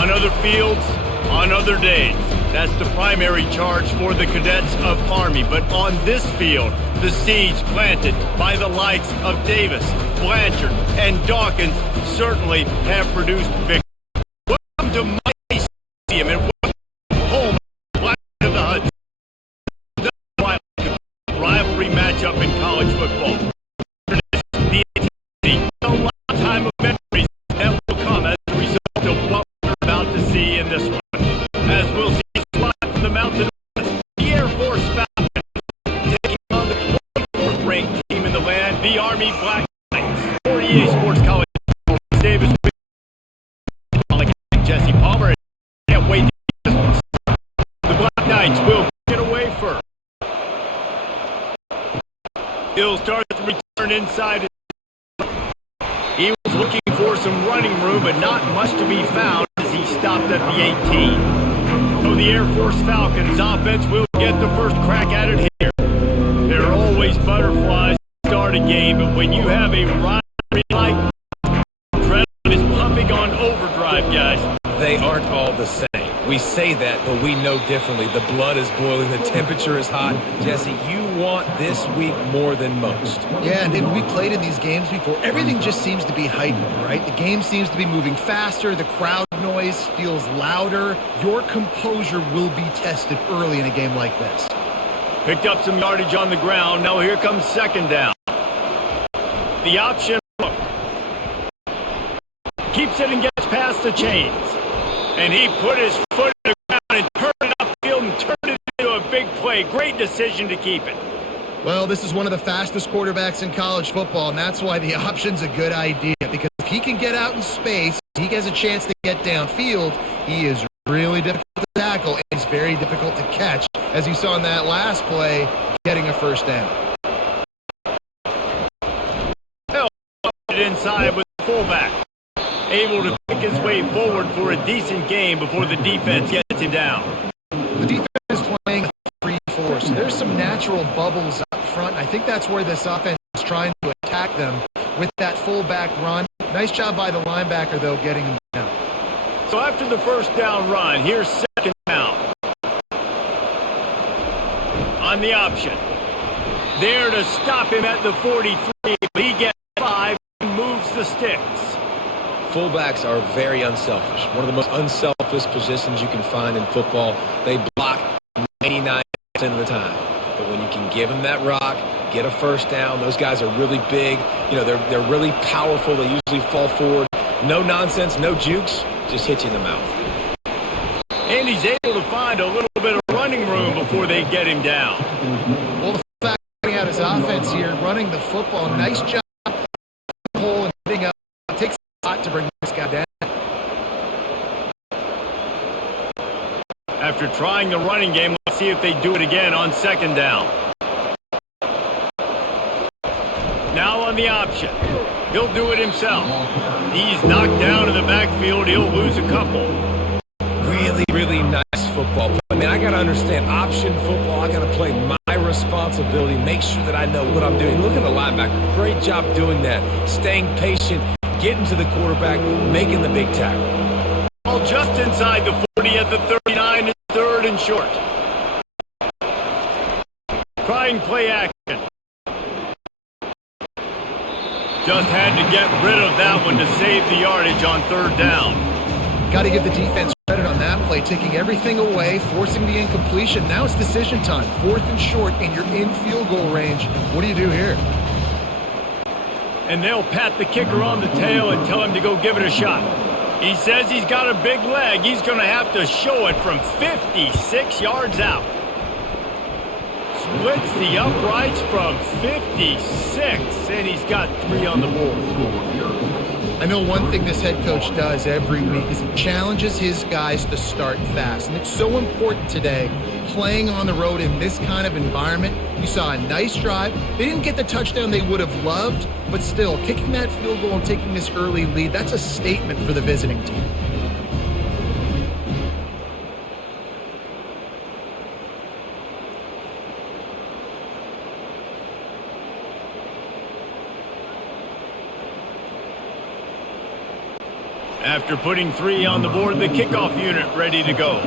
On other fields, on other days. That's the primary charge for the cadets of Army. But on this field, the seeds planted by the likes of Davis, Blanchard, and Dawkins certainly have produced victory. Welcome to my stadium and welcome home Black of the Hudson. The rivalry matchup in college football. The intensity, a lifetime of memories that will come as a result of what we're about to see in this one. As we'll see a spot from the Mountain West, the Air Force Falcons taking on the 24th ranked team in the land, the Army Black Knights. For EA Sports College, Davis, Jesse Palmer, can't wait to get this one. The Black Knights will get away first. He'll start the return inside. He was looking for some running room, but not much to be found as he stopped at the 18. So the Air Force Falcons offense will get the first crack at it here. There are always butterflies to start a game, but when you have a rivalry like Treadwell is pumping on overdrive, guys. They aren't all the same. We say that, but we know differently. The blood is boiling. The temperature is hot. Jesse, you want this week more than most. Yeah, and David, we played in these games before. Everything just seems to be heightened, right? The game seems to be moving faster. The crowd noise feels louder. Your composure will be tested early in a game like this. Picked up some yardage on the ground. Now here comes second down. The option look. Keeps it and gets past the chains. And he put his foot in the ground and turned it upfield and turned it into a big play. Great decision to keep it. Well, this is one of the fastest quarterbacks in college football, and that's why the option's a good idea. Because if he can get out in space, he has a chance to get downfield. He is really difficult to tackle, and he's very difficult to catch, as you saw in that last play, getting a first down. Inside with the fullback. Able to pick his way forward for a decent game before the defense gets him down. The defense is playing 3-4, so there's some natural bubbles up front. I think that's where this offense is trying to attack them with that fullback run. Nice job by the linebacker, though, getting him down. So after the first down run, here's second down. On the option. There to stop him at the 43, but he gets 5 and moves the sticks. Fullbacks are very unselfish. One of the most unselfish positions you can find in football. They block 99% of the time. But when you can give them that rock, get a first down, those guys are really big. You know, they're really powerful. They usually fall forward. No nonsense, no jukes, just hit you in the mouth. And he's able to find a little bit of running room before they get him down. Well, the fact that out his offense here, running the football, nice job. Hole and hitting up. It takes a lot to bring this guy down. After trying the running game, let's see if they do it again on second down. Now on the option. He'll do it himself. He's knocked down in the backfield. He'll lose a couple. Really, really nice football. I mean, I got to understand option football. I got to play my responsibility, make sure that I know what I'm doing. Look at the linebacker. Great job doing that. Staying patient, getting to the quarterback, making the big tackle. Ball just inside the 40 at the 39 is third and short. Trying play action. Just had to get rid of that one to save the yardage on third down. Got to give the defense credit on that play, taking everything away, forcing the incompletion. Now it's decision time. Fourth and short, and you're in field goal range. What do you do here? And they'll pat the kicker on the tail and tell him to go give it a shot. He says he's got a big leg. He's going to have to show it from 56 yards out. Splits the uprights from 56, and he's got 3 on the board. I know one thing this head coach does every week is he challenges his guys to start fast. And it's so important today, playing on the road in this kind of environment. You saw a nice drive. They didn't get the touchdown they would have loved, but still, kicking that field goal and taking this early lead, that's a statement for the visiting team. After putting 3 on the board, the kickoff unit ready to go.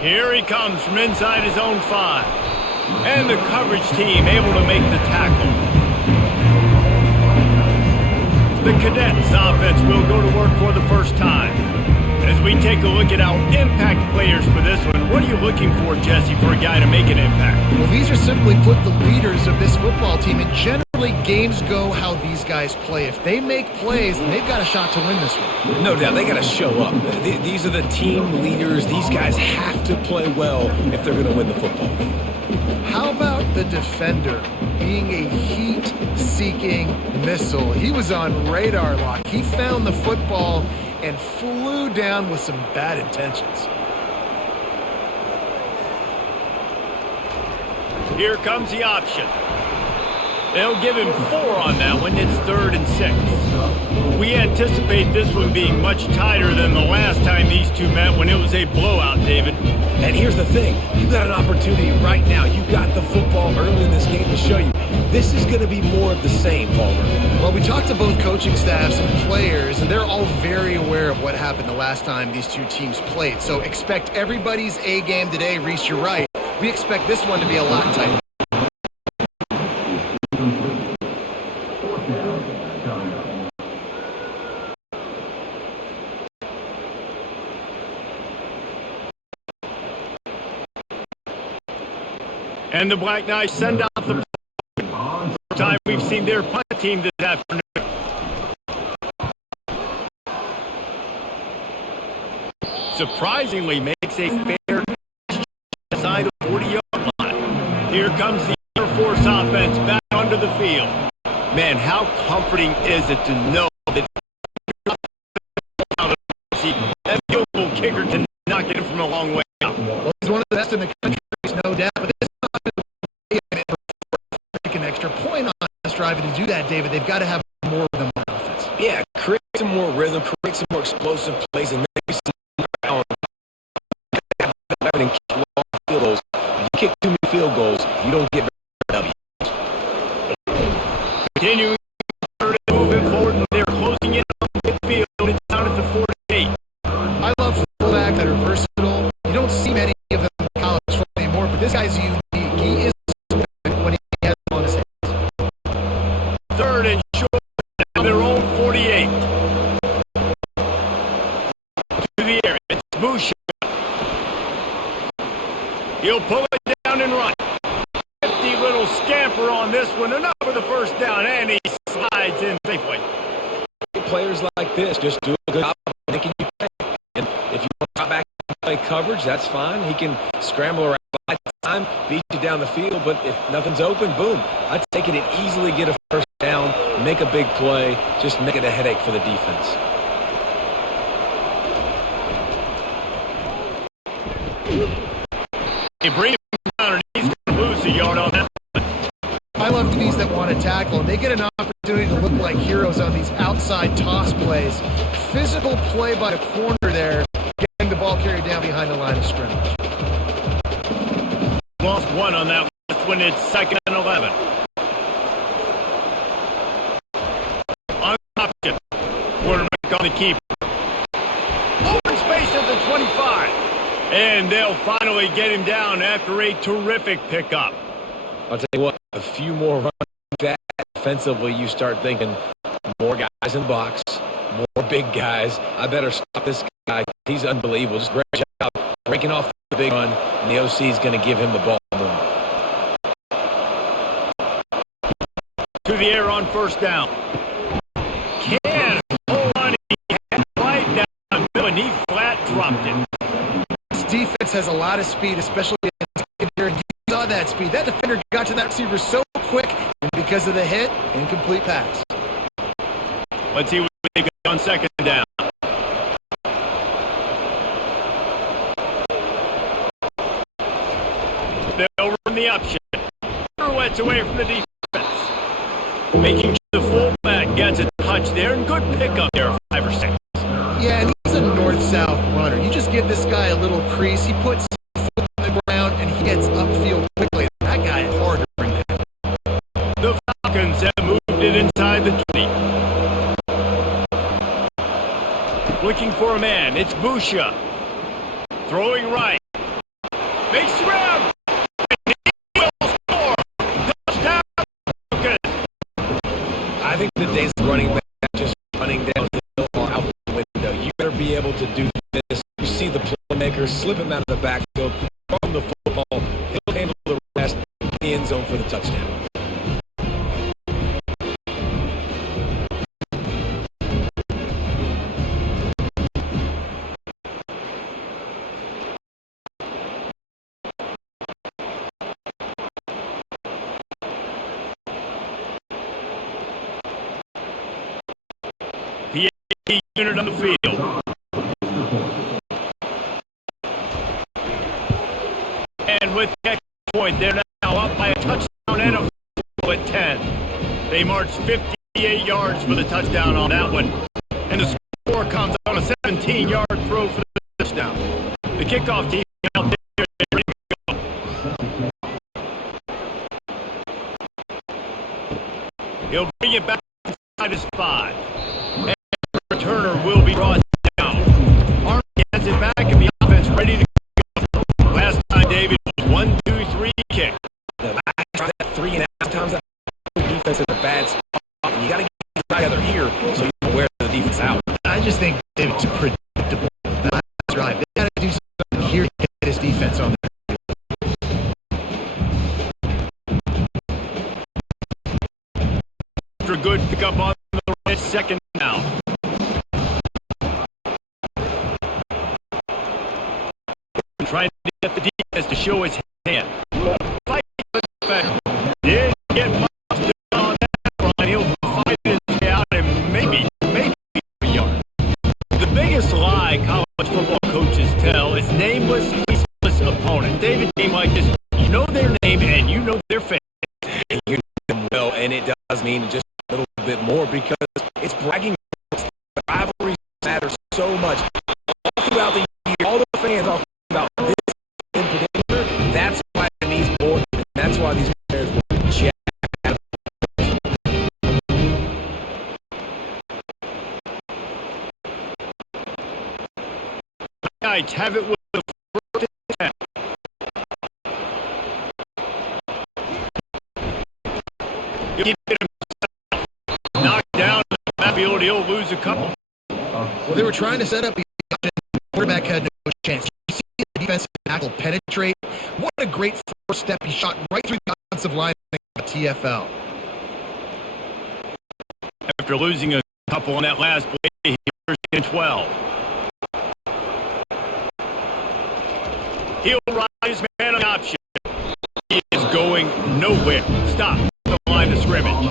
Here he comes from inside his own 5. And the coverage team able to make the tackle. The Cadets offense will go to work for the first time. As we take a look at our impact players for this one, what are you looking for, Jesse, for a guy to make an impact? Well, these are simply put the leaders of this football team, and generally games go how these guys play. If they make plays, then they've got a shot to win this one. No doubt, they got to show up. These are the team leaders. These guys have to play well if they're going to win the football game. How about the defender being a heat-seeking missile? He was on radar lock. He found the football and flew down with some bad intentions. Here comes the option. They'll give him 4 on that one. It's 3rd and 6. We anticipate this one being much tighter than the last time these two met when it was a blowout, David. And here's the thing. You've got an opportunity right now. You got the football early in this game to show you. This is going to be more of the same, Palmer. Well, we talked to both coaching staffs and players, and they're all very aware of what happened the last time these two teams played. So expect everybody's A game today. Reese, you're right. We expect this one to be a lot tighter. And the Black Knights send out the first time we've seen their punt team this afternoon. Surprisingly makes a fair side of 40-yard line. Here comes the Air Force offense back onto the field. Man, how comforting is it to know that that field goal kicker can knock it in from a long way out. Well, he's one of the best in the country, no doubt. But this is not an extra point on this drive. And to do that, David, they've got to have more of them on offense. Yeah, create some more rhythm, create some more explosive plays, and maybe some ground. And kick long field goals. If you kick too many field goals, you don't get very W. Continuing moving forward, and they're closing in on midfield. It's down at the 48. I love fullbacks that are versatile. You don't see many of them in college football anymore, but this guy's unique. He is when he has them on his hands. 3rd and short at their own 48. To the air, it's Boucher. He'll pull it down and run. 50 little scamper on this one, enough for the first down, and he slides in safely. Players like this just do a good job of making you pay. And if you want to drop back and play coverage, that's fine. He can scramble around by time, beat you down the field, but if nothing's open, boom. I'd take it and easily get a first down, make a big play, just make it a headache for the defense. They bring him down, and he's going to lose a yard on that. I love these that want to tackle, and they get an opportunity to look like heroes on these outside toss plays. Physical play by the corner there, getting the ball carried down behind the line of scrimmage. Lost 1 on that when it's 2nd and 11. On option. Quarterback on the keeper. Open space at the 25. And they'll finally get him down after a terrific pickup. I'll tell you what, a few more runs like that offensively, you start thinking more guys in the box, more big guys. I better stop this guy. He's unbelievable. Just great job breaking off the big run, and the OC is going to give him the ball more. To the air on first down. Can hold on. He had right down, and he flat dropped it. This defense has a lot of speed, especially in the secondary. You saw that speed. That defender got to that receiver so quick, and because of the hit, incomplete pass. Let's see what they've got on 2nd down. They'll run the option. Pirouettes away from the defense. Making sure the fullback gets a touch there, and good pickup there, 5 or 6. Yeah, and he's a north-south runner. You just give this guy a little crease, he puts his foot on the ground, and he gets upfield quickly. That guy is hard to bring down. The Falcons have moved it inside the 20. looking for a man. It's Busha. Throwing right. Makes the grab. And he will score. Touchdown. Lucas. I think the days of running back just running down the hill are out the window. You better be able to do this. You see the playmaker slip him out of the backfield, from the football. He'll handle the rest in the end zone for the touchdown. PAT unit on the field. And with the extra point, they're now up by a touchdown and a field at 10. They marched 58 yards for the touchdown on that one. And the score comes on a 17-yard throw for the touchdown. The kickoff team out there ready to go. He'll bring it back inside his 5. And the returner will be brought down. Army has it back and the offense ready to go. Last time, David, was 1, 2, 3 kick. I tried that 3.5 times. That defense in a bad spot. You got to get it together here so you can wear the defense out. I just think it's predictable. That's right. They got to do something here to get this defense on there. After a good pickup on the right, second down. Trying to get the defense to show his hand. Fight the defense. Did get much on that run. He'll fight his way out and maybe a yard. The biggest lie college football coaches tell is nameless, faceless opponent. David, game like this, you know their name and you know their face. And you know them well, and it does mean just a little bit more because it's bragging. The rivalry matters so much. All throughout the year, all the fans are about this in particular. That's why it means more. And that's why these players will jack. Knights have it with the first and 10. He'll keep it himself. Knocked down in the backfield. He'll lose a couple. Well, they were trying to set up the option. The quarterback had no chance. You see the defensive tackle penetrate. What a great first step. He shot right through the offensive line of TFL. After losing a couple on that last play, here's in 12. He'll ride his man on option. He is going nowhere. Stop the line of scrimmage.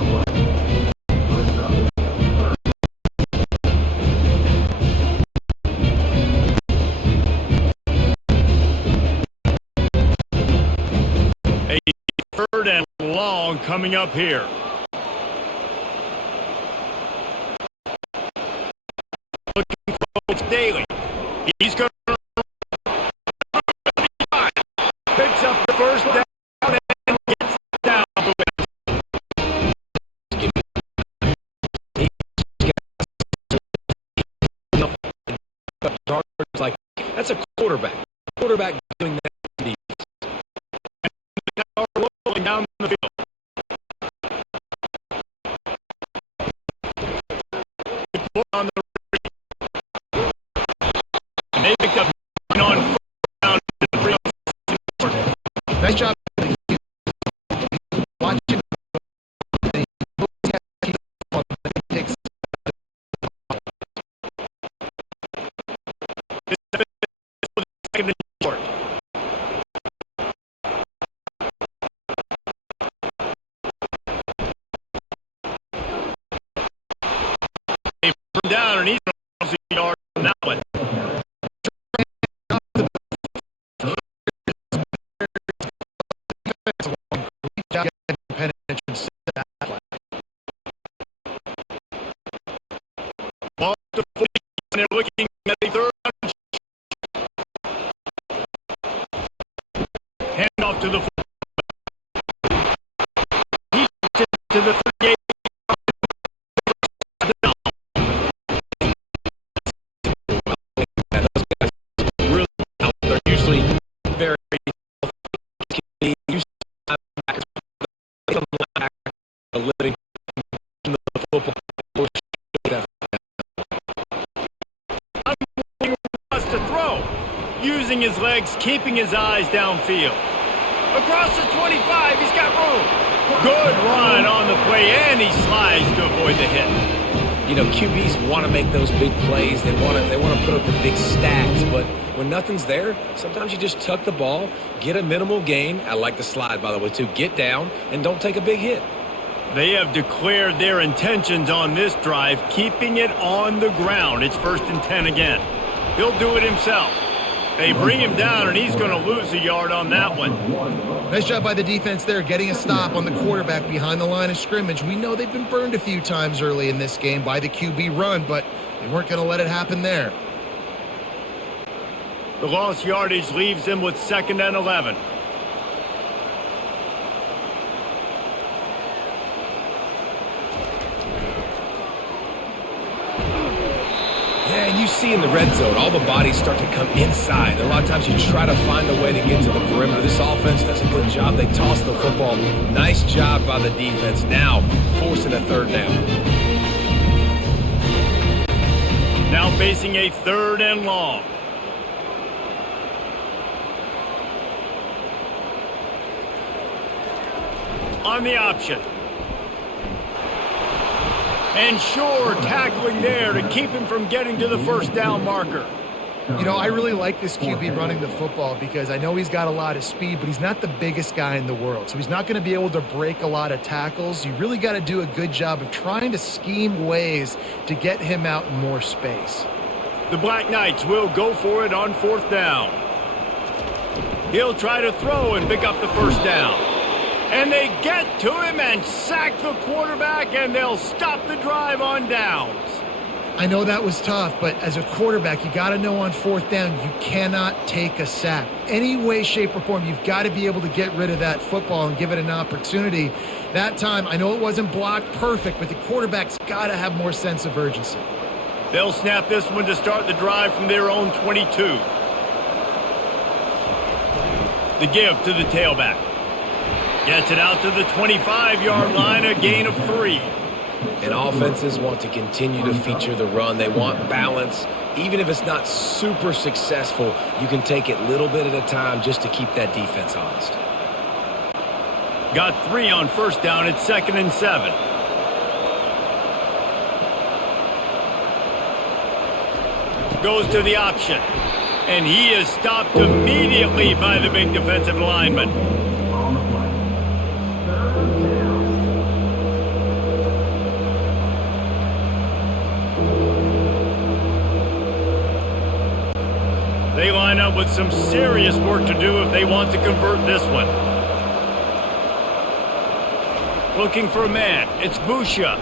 A third and long coming up here. Looking for Coach Daly. He's going to picks up the first down and gets down. Like that's a quarterback. Quarterback doing that. Rolling down the field. On the right. And they picked up on down. Nice job. Watch him. Second and short. They bring down and he's a yard from that one. Ball to 40, and they're looking at the third. Hand off to the to the 38. his legs, keeping his eyes downfield. Across the 25, he's got room. Good run on the play, and he slides to avoid the hit. You know, QBs want to make those big plays. They want to put up the big stacks, but when nothing's there, sometimes you just tuck the ball, get a minimal gain. I like the slide, by the way, too. Get down and don't take a big hit. They have declared their intentions on this drive, keeping it on the ground. It's 1st and 10 again. He'll do it himself. They bring him down, and he's going to lose a yard on that one. Nice job by the defense there, getting a stop on the quarterback behind the line of scrimmage. We know they've been burned a few times early in this game by the QB run, but they weren't going to let it happen there. The lost yardage leaves them with 2nd and 11. Yeah, and you see in the red zone, all the bodies start to come inside. A lot of times you try to find a way to get to the perimeter. This offense does a good job. They toss the football. Nice job by the defense. Now, forcing a 3rd down. Now facing a 3rd and long. On the option. And Shore tackling there to keep him from getting to the 1st down marker. You know, I really like this QB running the football because I know he's got a lot of speed, but he's not the biggest guy in the world. So he's not going to be able to break a lot of tackles. You really got to do a good job of trying to scheme ways to get him out in more space. The Black Knights will go for it on 4th down. He'll try to throw and pick up the 1st down. And they get to him and sack the quarterback, and they'll stop the drive on downs. I know that was tough, but as a quarterback, you got to know on 4th down, you cannot take a sack. Any way, shape, or form, you've got to be able to get rid of that football and give it an opportunity. That time, I know it wasn't blocked perfect, but the quarterback's got to have more sense of urgency. They'll snap this one to start the drive from their own 22. The give to the tailback. Gets it out to the 25-yard line, a gain of 3. And offenses want to continue to feature the run. They want balance. Even if it's not super successful, you can take it little bit at a time just to keep that defense honest. Got 3 on 1st down. It's 2nd and 7. Goes to the option. And he is stopped immediately by the big defensive lineman. They line up with some serious work to do if they want to convert this one. Looking for a man. It's Busha.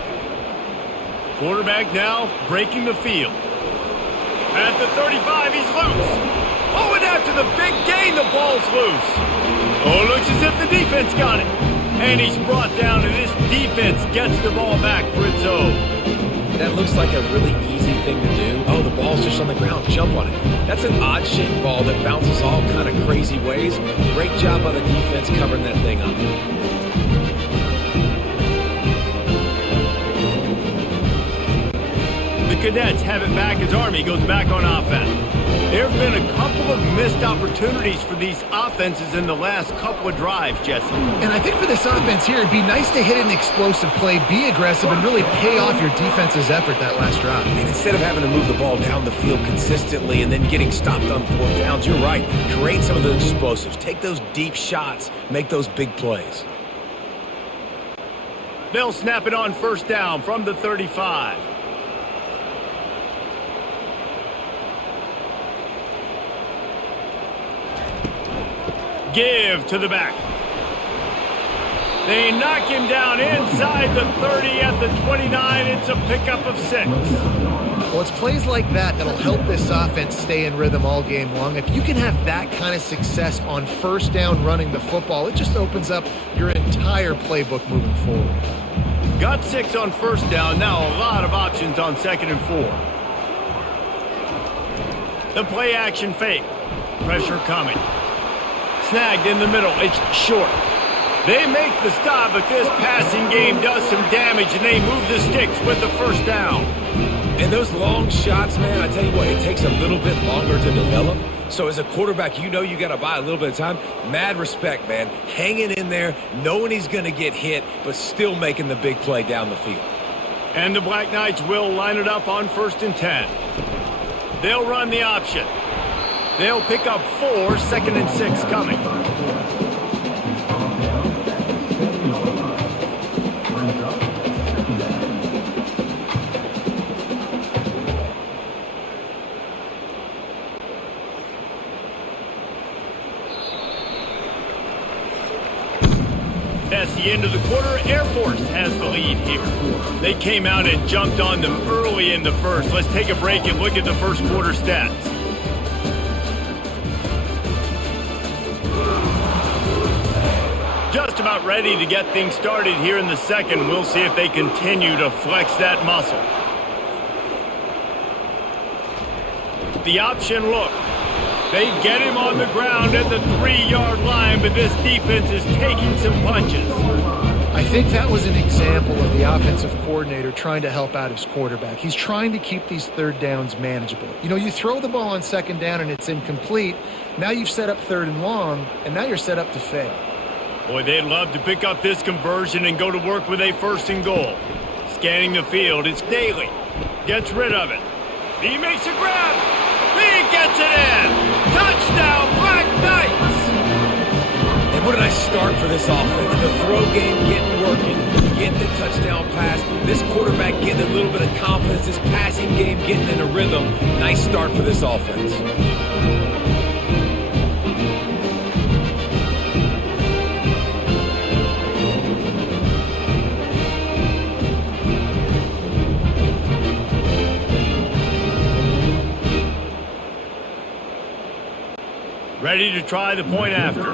Quarterback now breaking the field. At the 35, he's loose. Oh, and after the big gain, the ball's loose. Oh, looks as if the defense got it. And he's brought down, and this defense gets the ball back for its own. That looks like a really easy thing to do. Oh, the ball's just on the ground. Jump on it. That's an odd-shaped ball that bounces all kind of crazy ways. Great job by the defense covering that thing up. The Cadets have it back as Army goes back on offense. There have been a couple of missed opportunities for these offenses in the last couple of drives, Jesse. And I think for this offense here, it'd be nice to hit an explosive play, be aggressive, and really pay off your defense's effort that last drive. And instead of having to move the ball down the field consistently and then getting stopped on 4th downs, you're right. Create some of those explosives. Take those deep shots. Make those big plays. They'll snap it on 1st down from the 35. Give to the back. They knock him down inside the 30 at the 29. It's a pickup of 6. Well, it's plays like that that'll help this offense stay in rhythm all game long. If you can have that kind of success on 1st down running the football, it just opens up your entire playbook moving forward. Got 6 on 1st down. Now a lot of options on 2nd and 4. The play action fake. Pressure coming. Snagged in the middle. It's short. They make the stop, but this passing game does some damage, and they move the sticks with the 1st down. And those long shots, man, I tell you what, it takes a little bit longer to develop. So as a quarterback, you know you got to buy a little bit of time. Mad respect, man. Hanging in there, knowing he's going to get hit, but still making the big play down the field. And the Black Knights will line it up on 1st and 10. They'll run the option. They'll pick up 4, 2nd and 6 coming. At the end of the quarter, Air Force has the lead here. They came out and jumped on them early in the first. Let's take a break and look at the first quarter stats. Just about ready to get things started here in the second. We'll see if they continue to flex that muscle. The option look. They get him on the ground at the 3-yard line, but this defense is taking some punches. I think that was an example of the offensive coordinator trying to help out his quarterback. He's trying to keep these third downs manageable. You know, you throw the ball on 2nd down and it's incomplete. Now you've set up 3rd and long, and now you're set up to fail. Boy, they'd love to pick up this conversion and go to work with a 1st and goal. Scanning the field, it's Daly. Gets rid of it. He makes a grab. He gets it in. Touchdown, Black Knights. And what a nice start for this offense. The throw game getting working, getting the touchdown pass. This quarterback getting a little bit of confidence. This passing game getting in a rhythm. Nice start for this offense. Ready to try the point after.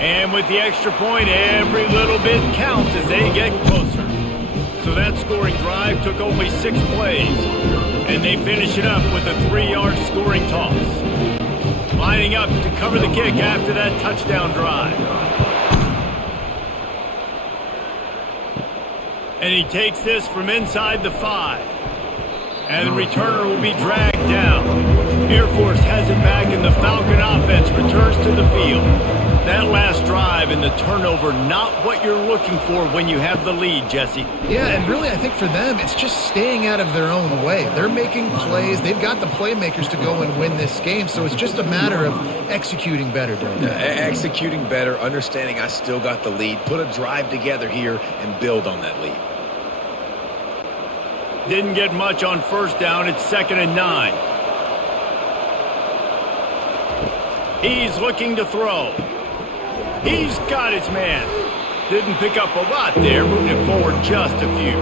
And with the extra point, every little bit counts as they get closer. So that scoring drive took only 6 plays. And they finish it up with a 3-yard scoring toss. Lining up to cover the kick after that touchdown drive. And he takes this from inside the 5. And the returner will be dragged down. Air Force has it back, and the Falcon offense returns to the field. That last drive and the turnover, not what you're looking for when you have the lead, Jesse. Yeah, and really I think for them, it's just staying out of their own way. They're making plays. They've got the playmakers to go and win this game, so it's just a matter of executing better, Dave. Executing better, understanding I still got the lead. Put a drive together here and build on that lead. Didn't get much on 1st down. It's 2nd and 9. He's looking to throw. He's got his man. Didn't pick up a lot there, moving it forward just a few.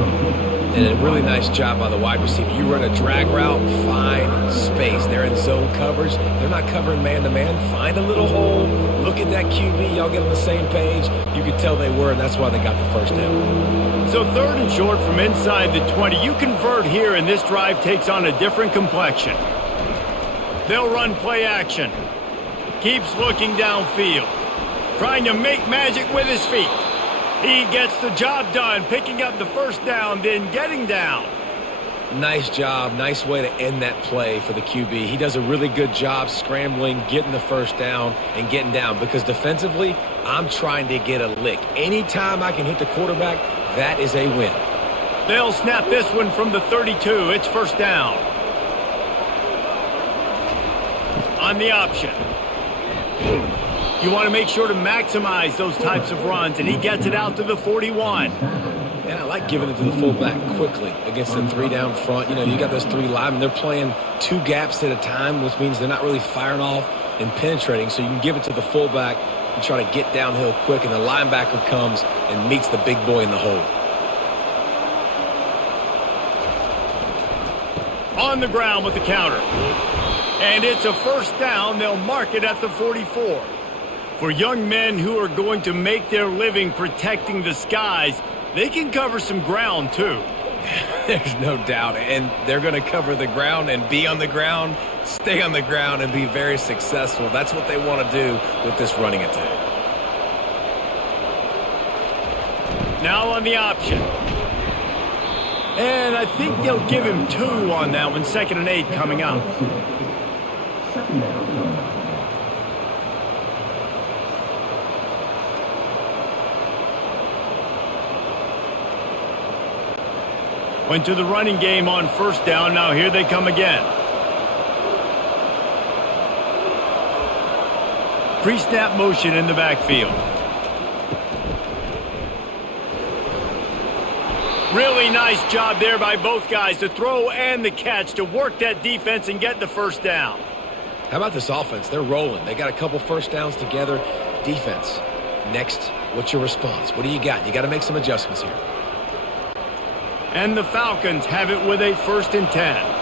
And a really nice job by the wide receiver. You run a drag route, find space. They're in zone coverage. They're not covering man-to-man. Find a little hole. Look at that QB. Y'all get on the same page. You could tell they were, and that's why they got the 1st down. So 3rd and short from inside the 20. You convert here, and this drive takes on a different complexion. They'll run play action. Keeps looking downfield. Trying to make magic with his feet. He gets the job done, picking up the 1st down, then getting down. Nice job. Nice way to end that play for the QB. He does a really good job scrambling, getting the 1st down, and getting down. Because defensively, I'm trying to get a lick. Anytime I can hit the quarterback, that is a win. They'll snap this one from the 32. It's 1st down. On the option. You want to make sure to maximize those types of runs, and he gets it out to the 41. And I like giving it to the fullback quickly against the 3 down front. You know, you got those 3 linemen. They're playing 2 gaps at a time, which means they're not really firing off and penetrating. So you can give it to the fullback and try to get downhill quick, and the linebacker comes and meets the big boy in the hole. On the ground with the counter. And it's a 1st down. They'll mark it at the 44. For young men who are going to make their living protecting the skies, they can cover some ground too. There's no doubt. And they're going to cover the ground and be on the ground, stay on the ground, and be very successful. That's what they want to do with this running attack. Now on the option. And I think they'll give him 2 on that one. 2nd and 8 coming up. Went to the running game on 1st down. Now here they come again. Pre-snap motion in the backfield. Really nice job there by both guys, the throw and the catch, to work that defense and get the 1st down. How about this offense? They're rolling. They got a couple 1st downs together. Defense, next, what's your response? What do you got? You got to make some adjustments here. And the Falcons have it with a 1st and 10.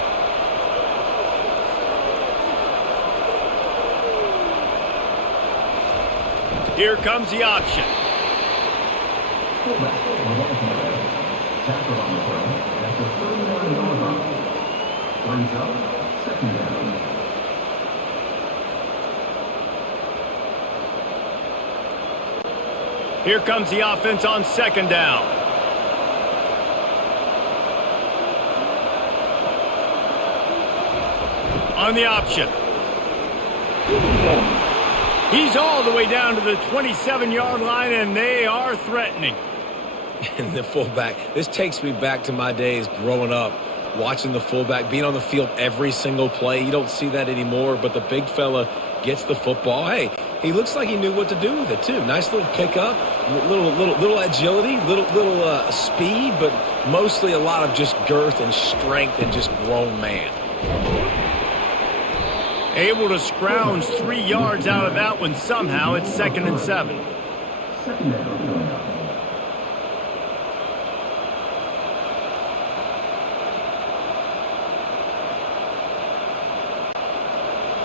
Here comes the option. Here comes the offense on 2nd down. On the option. He's all the way down to the 27-yard line, and they are threatening. And the fullback, this takes me back to my days growing up, watching the fullback, being on the field every single play. You don't see that anymore, but the big fella gets the football. Hey, he looks like he knew what to do with it, too. Nice little pickup, little agility, little speed, but mostly a lot of just girth and strength and just grown man. Able to scrounge 3 yards out of that one somehow. It's 2nd and 7.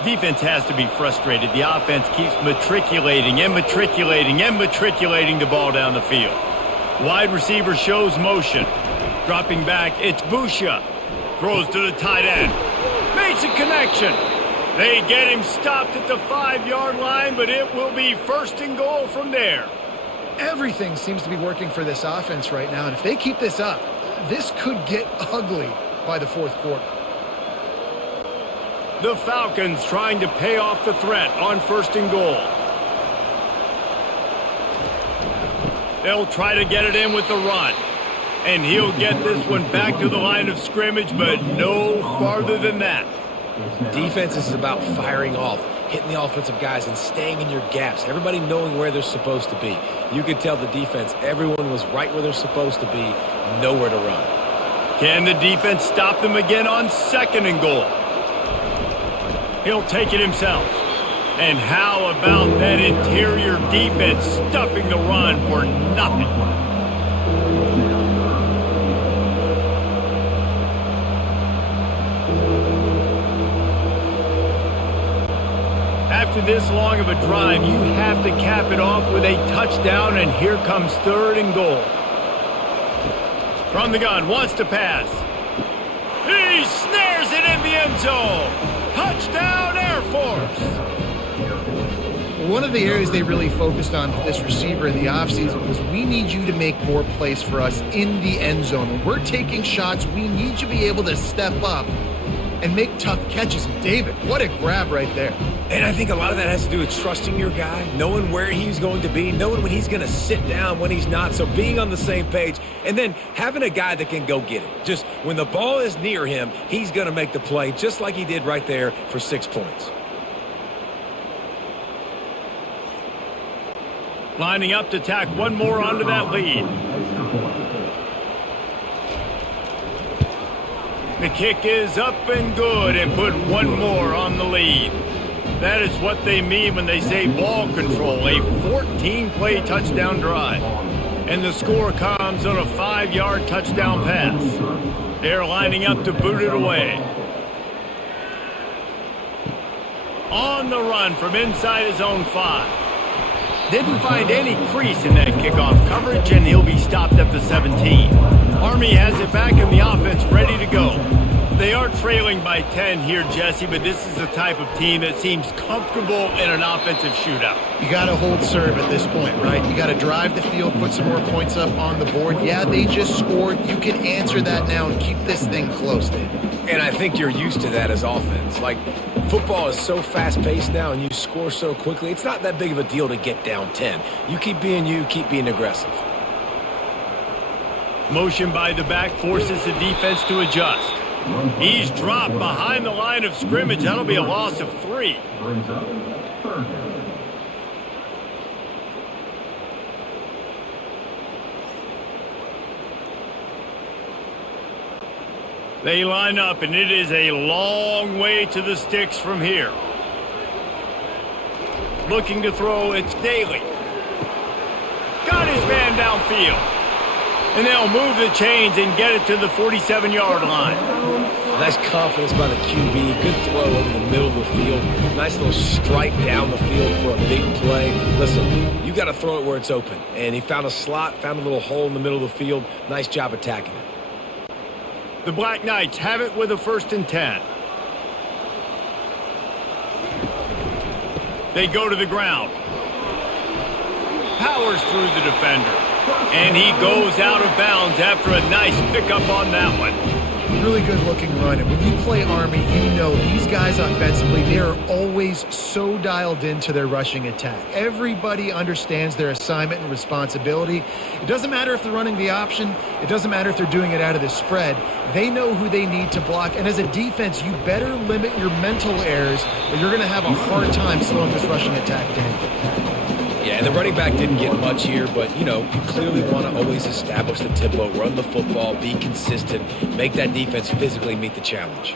Defense has to be frustrated. The offense keeps matriculating the ball down the field. Wide receiver shows motion. Dropping back, it's Busha. Throws to the tight end. Makes a connection. They get him stopped at the 5-yard line, but it will be 1st and goal from there. Everything seems to be working for this offense right now, and if they keep this up, this could get ugly by the 4th quarter. The Falcons trying to pay off the threat on 1st and goal. They'll try to get it in with the run. And he'll get this one back to the line of scrimmage, but no farther than that. Defense is about firing off, hitting the offensive guys and staying in your gaps. Everybody knowing where they're supposed to be. You could tell the defense, everyone was right where they're supposed to be, nowhere to run. Can the defense stop them again on 2nd and goal? He'll take it himself. And how about that interior defense stuffing the run for nothing? After this long of a drive, you have to cap it off with a touchdown, and here comes 3rd and goal. From the gun, wants to pass. He snares it in the end zone. Touchdown, Air Force. One of the areas they really focused on with this receiver in the offseason was, we need you to make more plays for us in the end zone. When we're taking shots, we need you to be able to step up and make tough catches. And David, what a grab right there. And I think a lot of that has to do with trusting your guy, knowing where he's going to be, knowing when he's going to sit down, when he's not. So being on the same page, and then having a guy that can go get it. Just when the ball is near him, he's going to make the play, just like he did right there for 6 points. Lining up to tack one more onto that lead. The kick is up and good, and put one more on the lead. That is what they mean when they say ball control, a 14-play touchdown drive. And the score comes on a 5-yard touchdown pass. They're lining up to boot it away. On the run from inside his own 5. Didn't find any crease in that kickoff coverage, and he'll be stopped at the 17. Army has it back in the offense ready to go. They are trailing by 10 here, Jesse, but this is the type of team that seems comfortable in an offensive shootout. You got to hold serve at this point, right? You got to drive the field, put some more points up on the board. Yeah, they just scored. You can answer that now and keep this thing close, David. And I think you're used to that as offense. Like, football is so fast-paced now and you score so quickly, it's not that big of a deal to get down 10. You, keep being aggressive. Motion by the back forces the defense to adjust. He's dropped behind the line of scrimmage. That'll be a loss of 3. They line up, and it is a long way to the sticks from here. Looking to throw, it's Daly. Got his man downfield. And they'll move the chains and get it to the 47-yard line. Nice confidence by the QB. Good throw over the middle of the field. Nice little strike down the field for a big play. Listen, you got to throw it where it's open. And he found a slot, found a little hole in the middle of the field. Nice job attacking it. The Black Knights have it with a 1st and 10. They go to the ground. Powers through the defender. And he goes out of bounds after a nice pickup on that one. Really good looking run. And when you play Army, you know these guys offensively, they are always so dialed into their rushing attack. Everybody understands their assignment and responsibility. It doesn't matter if they're running the option. It doesn't matter if they're doing it out of the spread. They know who they need to block. And as a defense, you better limit your mental errors or you're going to have a hard time slowing this rushing attack down. Yeah, and the running back didn't get much here, but, you know, you clearly want to always establish the tempo, run the football, be consistent, make that defense physically meet the challenge.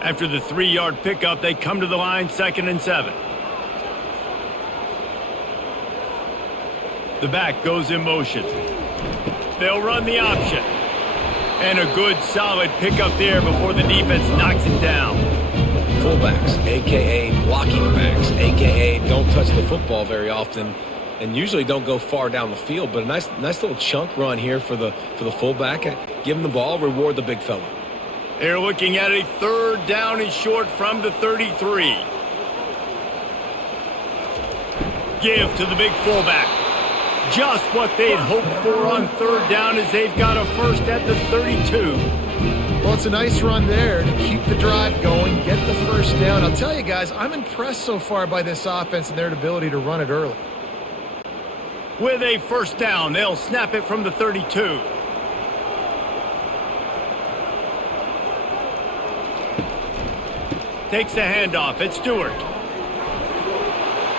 After the 3-yard pickup, they come to the line, 2nd and 7. The back goes in motion. They'll run the option. And a good, solid pickup there before the defense knocks it down. Fullbacks, a.k.a. blocking backs, a.k.a. don't touch the football very often and usually don't go far down the field. But a nice little chunk run here for the fullback. Give him the ball, reward the big fella. They're looking at a 3rd down and short from the 33. Give to the big fullback. Just what they'd hoped for on 3rd down as they've got a 1st at the 32. Well, it's a nice run there to keep the drive going, get the 1st down. I'll tell you guys, I'm impressed so far by this offense and their ability to run it early. With a 1st down, they'll snap it from the 32. Takes the handoff. It's Stewart.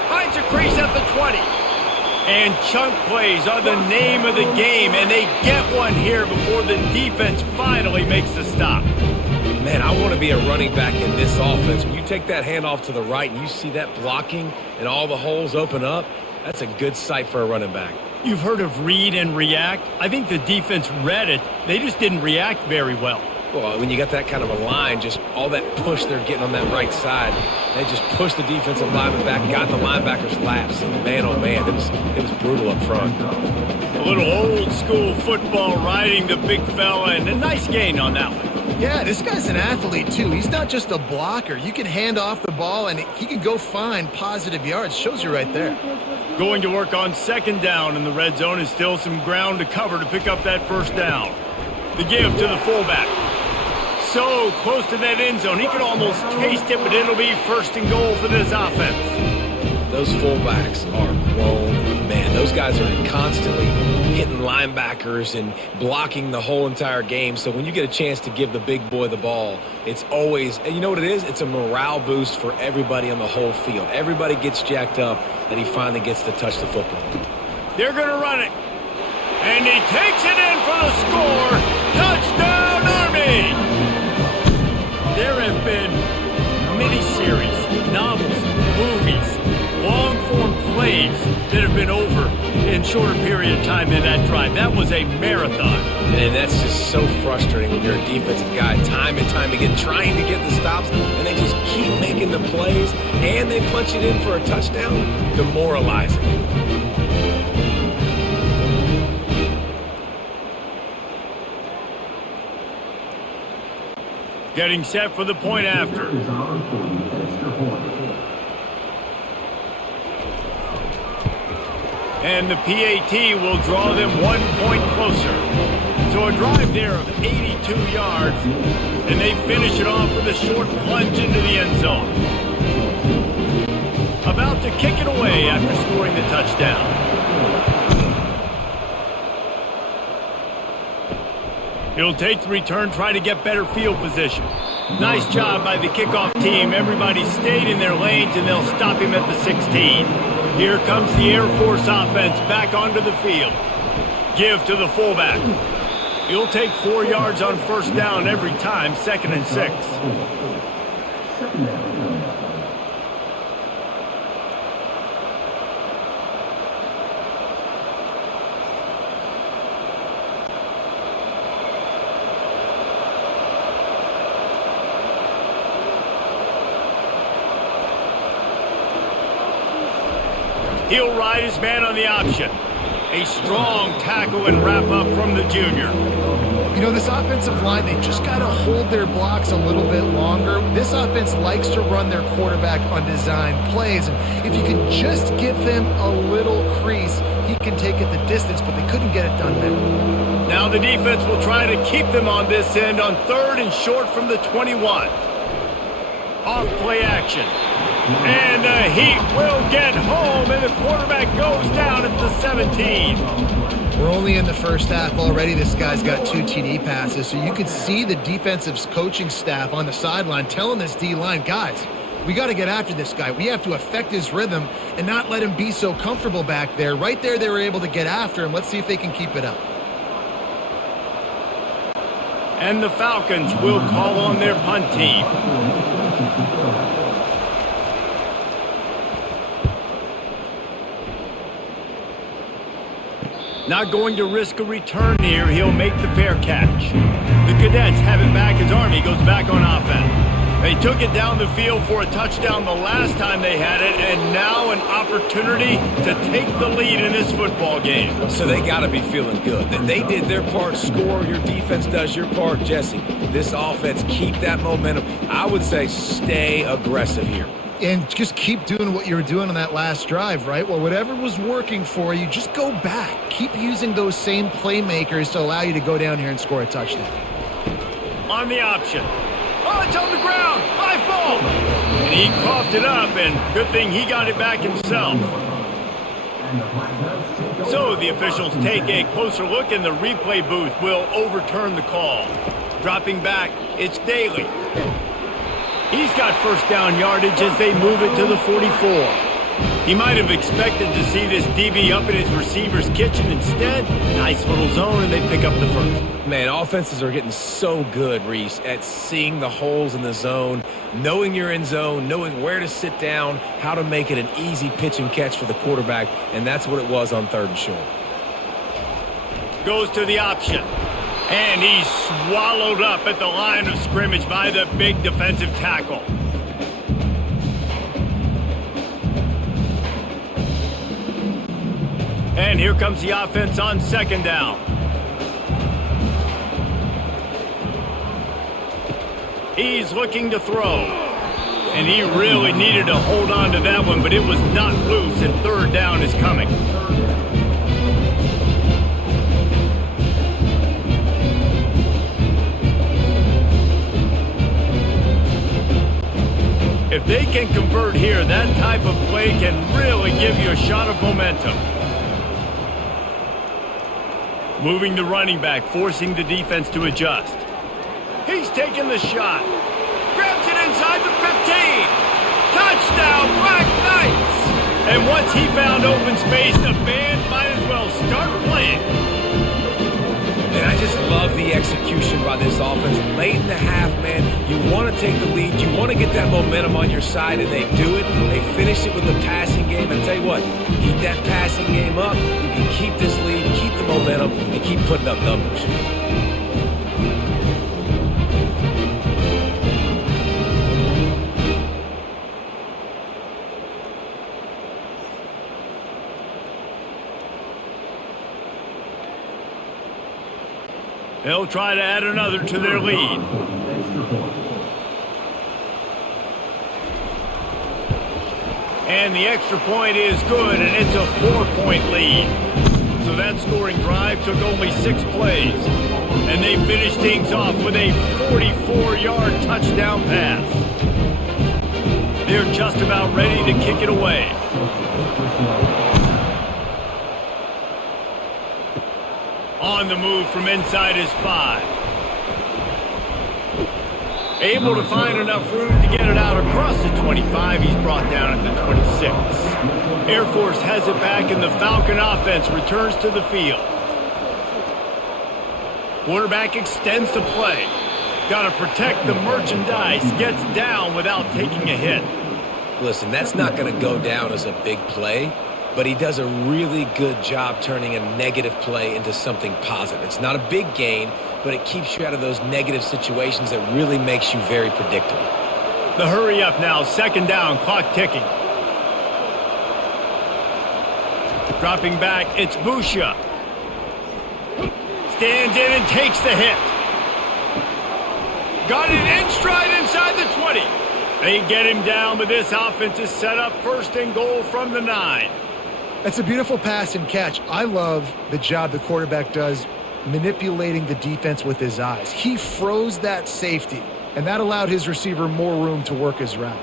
Finds a crease at the 20. And chunk plays are the name of the game, and they get one here before the defense finally makes the stop. Man, I want to be a running back in this offense. When you take that handoff to the right and you see that blocking and all the holes open up, that's a good sight for a running back. You've heard of read and react. I think the defense read it. They just didn't react very well. Well, when you got that kind of a line, just all that push they're getting on that right side, they just pushed the defensive lineman back, got in the linebacker's laps. Man, oh man, it was brutal up front. A little old school football riding the big fella, and a nice gain on that one. Yeah, this guy's an athlete too. He's not just a blocker. You can hand off the ball and he can go find positive yards. Shows you right there. Going to work on 2nd down in the red zone is still some ground to cover to pick up that 1st down. The give to the fullback. So close to that end zone. He can almost taste it, but it'll be 1st and goal for this offense. Those fullbacks are grown men. Those guys are constantly hitting linebackers and blocking the whole entire game. So when you get a chance to give the big boy the ball, it's always, and you know what it is? It's a morale boost for everybody on the whole field. Everybody gets jacked up that he finally gets to touch the football. They're going to run it. And he takes it in for the score. Touchdown, Army! There have been miniseries, novels, movies, long-form plays that have been over in shorter period of time than that drive. That was a marathon. And that's just so frustrating when you're a defensive guy, time and time again, trying to get the stops, and they just keep making the plays, and they punch it in for a touchdown. Demoralizing. Getting set for the point after. And the PAT will draw them 1 point closer. So a drive there of 82 yards, and they finish it off with a short plunge into the end zone. About to kick it away after scoring the touchdown. He'll take the return, try to get better field position. Nice job by the kickoff team. Everybody stayed in their lanes, and they'll stop him at the 16. Here comes the Air Force offense back onto the field. Give to the fullback. He'll take 4 yards on first down every time, 2nd and 6. He'll ride his man on the option. A strong tackle and wrap up from the junior. You know, this offensive line, they just got to hold their blocks a little bit longer. This offense likes to run their quarterback on design plays. And if you can just give them a little crease, he can take it the distance, but they couldn't get it done there. Now the defense will try to keep them on this end on 3rd and short from the 21. Off play action. And the Heat will get home, and the quarterback goes down at the 17. We're only in the first half already. This guy's got 2 TD passes, so you could see the defensive coaching staff on the sideline telling this D-line, guys, we got to get after this guy. We have to affect his rhythm and not let him be so comfortable back there. Right there, they were able to get after him. Let's see if they can keep it up. And the Falcons will call on their punt team. Not going to risk a return here. He'll make the fair catch. The Cadets have it back as Army goes back on offense. They took it down the field for a touchdown the last time they had it, and now an opportunity to take the lead in this football game. So they got to be feeling good. They did their part, score. Your defense does your part, Jesse. This offense, keep that momentum. I would say stay aggressive here. And just keep doing what you were doing on that last drive, right? Well, whatever was working for you, just go back. Keep using those same playmakers to allow you to go down here and score a touchdown. On the option. Oh, it's on the ground. Live ball. And he coughed it up, and good thing he got it back himself. So the officials take a closer look, and the replay booth will overturn the call. Dropping back, it's Daly. He's got first down yardage as they move it to the 44. He might have expected to see this DB up in his receiver's kitchen. Instead, nice little zone, and they pick up the first. Man, offenses are getting so good, Reese, at seeing the holes in the zone, knowing you're in zone, knowing where to sit down, how to make it an easy pitch and catch for the quarterback, and that's what it was on 3rd and short. Goes to the option. And he's swallowed up at the line of scrimmage by the big defensive tackle. And here comes the offense on 2nd down. He's looking to throw. And he really needed to hold on to that one, but it was not loose, and 3rd down is coming. If they can convert here, that type of play can really give you a shot of momentum. Moving the running back, forcing the defense to adjust. He's taking the shot. Grabs it inside the 15. Touchdown, Black Knights! And once he found open space, the band might as well start playing. And I just love the execution by this offense. Late in the half, man, you want to take the lead. You want to get that momentum on your side, and they do it. They finish it with the passing game. And tell you what, keep that passing game up. You can keep this lead, keep the momentum, and keep putting up numbers. They'll try to add another to their lead. And the extra point is good, and it's a 4-point lead. So that scoring drive took only 6 plays. And they finished things off with a 44-yard touchdown pass. They're just about ready to kick it away. On the move from inside his 5. Able to find enough room to get it out across the 25. He's brought down at the 26. Air Force has it back, and the Falcon offense returns to the field. Quarterback extends the play. Got to protect the merchandise. Gets down without taking a hit. Listen, that's not going to go down as a big play, but he does a really good job turning a negative play into something positive. It's not a big gain, but it keeps you out of those negative situations that really makes you very predictable. The hurry up now, 2nd down, clock ticking. Dropping back, it's Busha. Stands in and takes the hit. Got it in stride inside the 20. They get him down, but this offense is set up 1st and goal from the 9. That's a beautiful pass and catch. I love the job the quarterback does manipulating the defense with his eyes. He froze that safety, and that allowed his receiver more room to work his route.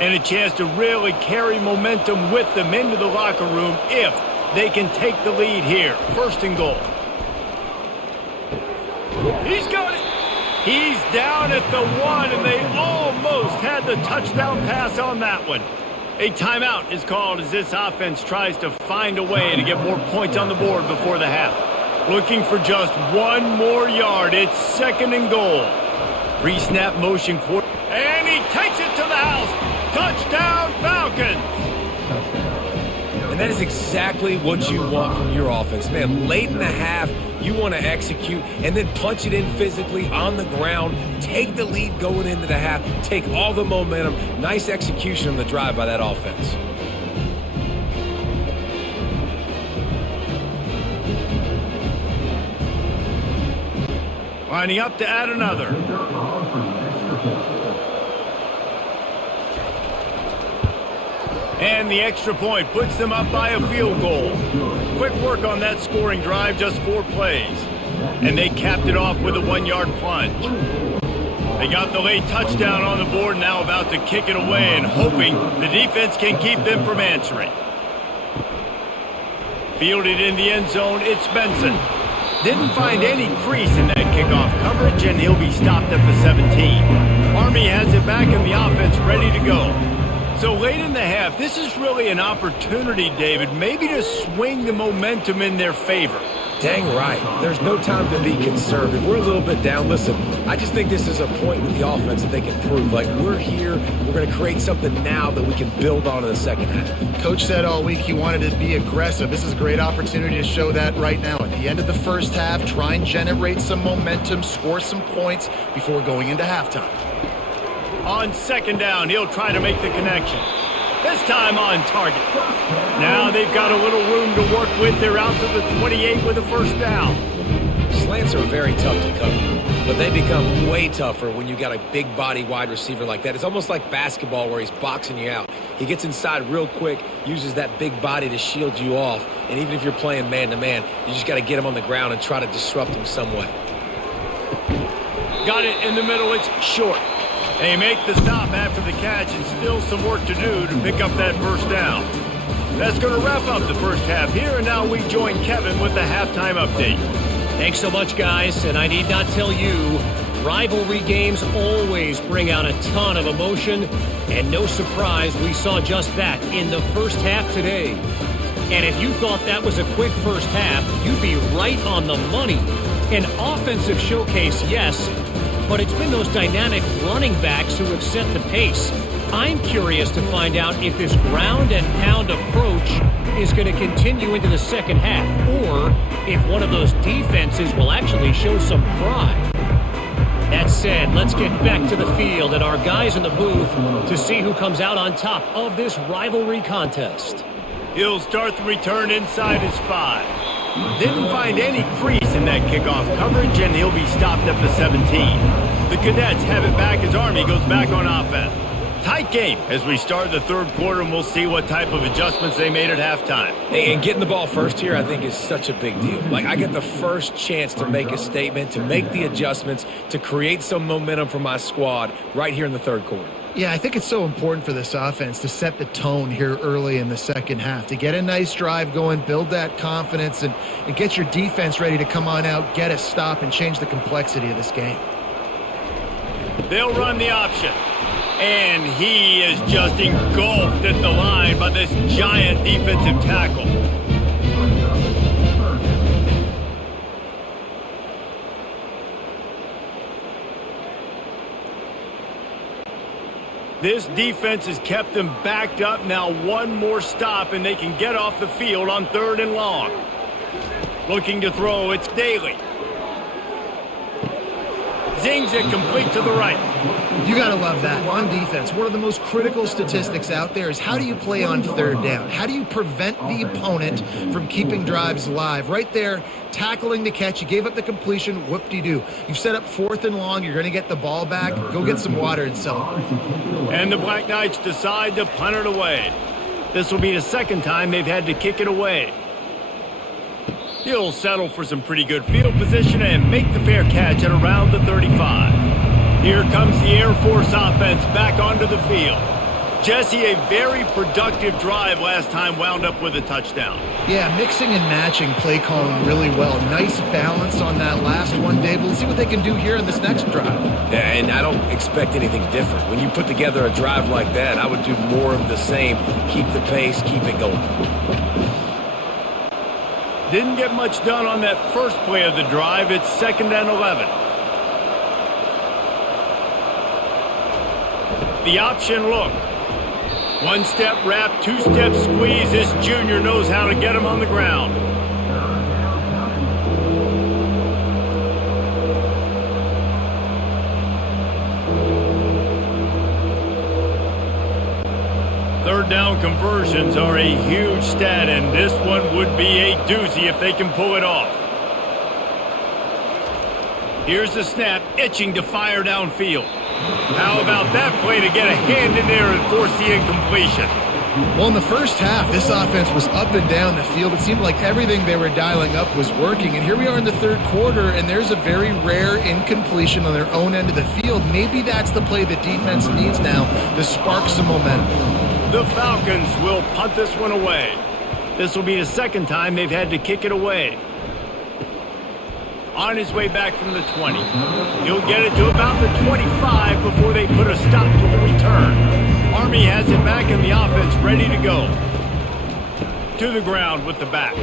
And a chance to really carry momentum with them into the locker room if they can take the lead here. 1st and goal. He's got it. He's down at the 1, and they almost had the touchdown pass on that one. A timeout is called as this offense tries to find a way to get more points on the board before the half. Looking for just 1 more yard. It's 2nd and goal. Pre-snap motion quarter. And he takes it to the house. Touchdown, Falcons! And that is exactly what you want from your offense. Man, late in the half, you want to execute and then punch it in physically on the ground, take the lead going into the half, take all the momentum. Nice execution on the drive by that offense. Lining up to add another. And the extra point puts them up by a field goal. Quick work on that scoring drive, just 4 plays. And they capped it off with a 1-yard plunge. They got the late touchdown on the board, now about to kick it away and hoping the defense can keep them from answering. Fielded in the end zone, it's Benson. Didn't find any crease in that kickoff coverage, and he'll be stopped at the 17. Army has it back in the offense, ready to go. So late in the half, this is really an opportunity, David, maybe to swing the momentum in their favor. Dang right. There's no time to be concerned. If we're a little bit down, listen, I just think this is a point with the offense that they can prove. Like, we're here, we're going to create something now that we can build on in the second half. Coach said all week he wanted to be aggressive. This is a great opportunity to show that right now. At the end of the first half, try and generate some momentum, score some points before going into halftime. On 2nd down, he'll try to make the connection. This time on target. Now they've got a little room to work with. They're out to the 28 with a 1st down. Slants are very tough to cover, but they become way tougher when you got a big body wide receiver like that. It's almost like basketball where he's boxing you out. He gets inside real quick, uses that big body to shield you off, and even if you're playing man-to-man, you just got to get him on the ground and try to disrupt him some way. Got it in the middle. It's short. They make the stop after the catch, and still some work to do to pick up that 1st down. That's going to wrap up the first half here, and now we join Kevin with the halftime update. Thanks so much, guys, and I need not tell you, rivalry games always bring out a ton of emotion, and no surprise we saw just that in the first half today. And if you thought that was a quick first half, you'd be right on the money. An offensive showcase, yes, but it's been those dynamic running backs who have set the pace. I'm curious to find out if this ground and pound approach is going to continue into the second half, or if one of those defenses will actually show some pride. That said, let's get back to the field and our guys in the booth to see who comes out on top of this rivalry contest. He'll start the return inside his 5. Didn't find any crease in that kickoff coverage, and he'll be stopped at the 17. The Cadets have it back as Army goes back on offense. Tight game as we start the third quarter, and we'll see what type of adjustments they made at halftime. And getting the ball first here, I think, is such a big deal. Like, I get the first chance to make a statement, to make the adjustments, to create some momentum for my squad right here in the third quarter. Yeah, I think it's so important for this offense to set the tone here early in the second half, to get a nice drive going, build that confidence, and get your defense ready to come on out, get a stop, and change the complexity of this game. They'll run the option. And he is just engulfed at the line by this giant defensive tackle. This defense has kept them backed up. Now one more stop and they can get off the field on 3rd and long. Looking to throw, it's Daly. Zings it complete to the right. You got to love that. On defense, one of the most critical statistics out there is how do you play on 3rd down? How do you prevent the opponent from keeping drives alive? Right there, tackling the catch. You gave up the completion. Whoop-de-doo. You've set up 4th and long. You're going to get the ball back. Go get some water and celebrate. And the Black Knights decide to punt it away. This will be the second time they've had to kick it away. He'll settle for some pretty good field position and make the fair catch at around the 35. Here comes the Air Force offense back onto the field. Jesse, a very productive drive last time wound up with a touchdown. Yeah, mixing and matching play calling really well. Nice balance on that last one, Dave. We'll see what they can do here in this next drive. Yeah, and I don't expect anything different. When you put together a drive like that, I would do more of the same. Keep the pace, keep it going. Didn't get much done on that first play of the drive. It's 2nd and 11. The option look. 1-step wrap, 2-step squeeze. This junior knows how to get him on the ground. Third down conversions are a huge stat, and this one would be a doozy if they can pull it off. Here's the snap, itching to fire downfield. How about that play to get a hand in there and force the incompletion? Well, in the first half, this offense was up and down the field. It seemed like everything they were dialing up was working. And here we are in the third quarter, and there's a very rare incompletion on their own end of the field. Maybe that's the play the defense needs now to spark some momentum. The Falcons will punt this one away. This will be the second time they've had to kick it away. On his way back from the 20. He'll get it to about the 25 before they put a stop to the return. Army has it back in the offense, ready to go. To the ground with the back.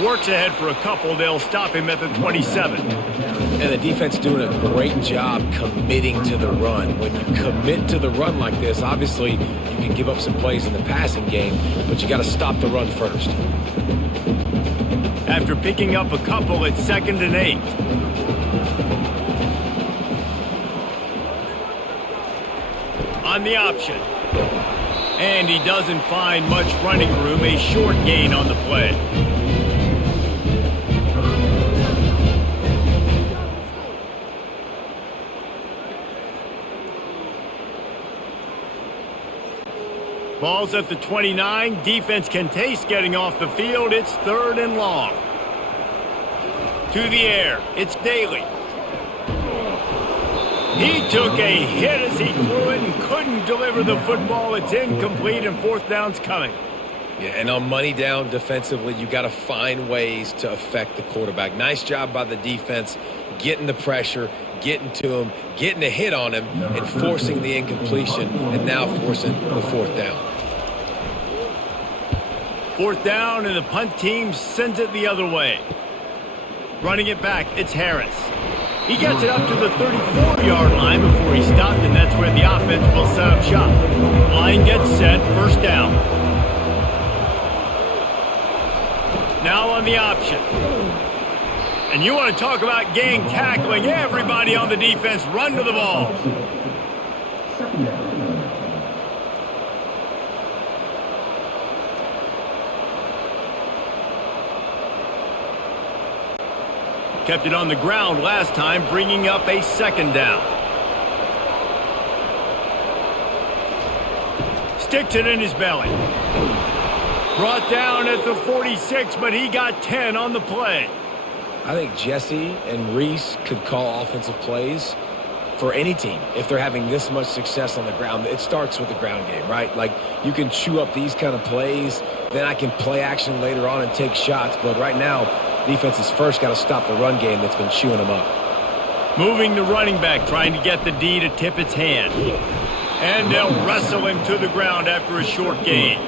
Works ahead for a couple. They'll stop him at the 27. And the defense doing a great job committing to the run. When you commit to the run like this, obviously you can give up some plays in the passing game, but you got to stop the run first. After picking up a couple, it's 2nd and 8. On the option. And he doesn't find much running room. A short gain on the play. Ball's at the 29. Defense can taste getting off the field. It's 3rd and long. To the air. It's Daly. He took a hit as he threw it and couldn't deliver the football. It's incomplete and 4th down's coming. Yeah, and on money down defensively, you got to find ways to affect the quarterback. Nice job by the defense, getting the pressure, getting to him, getting a hit on him, and forcing the incompletion, and now forcing the 4th down. 4th down, and the punt team sends it the other way. Running it back, it's Harris. He gets it up to the 34-yard line before he stopped, and that's where the offense will set up shop. Line gets set, 1st down. Now on the option. And you want to talk about gang tackling. Everybody on the defense run to the ball. Kept it on the ground last time, bringing up a second down. Sticks it in his belly. Brought down at the 46, but he got 10 on the play. I think Jesse and Reese could call offensive plays for any team if they're having this much success on the ground. It starts with the ground game, right? Like, you can chew up these kind of plays, then I can play action later on and take shots. But right now, defense has first got to stop the run game that's been chewing them up. Moving the running back, trying to get the D to tip its hand. And they'll wrestle him to the ground after a short gain.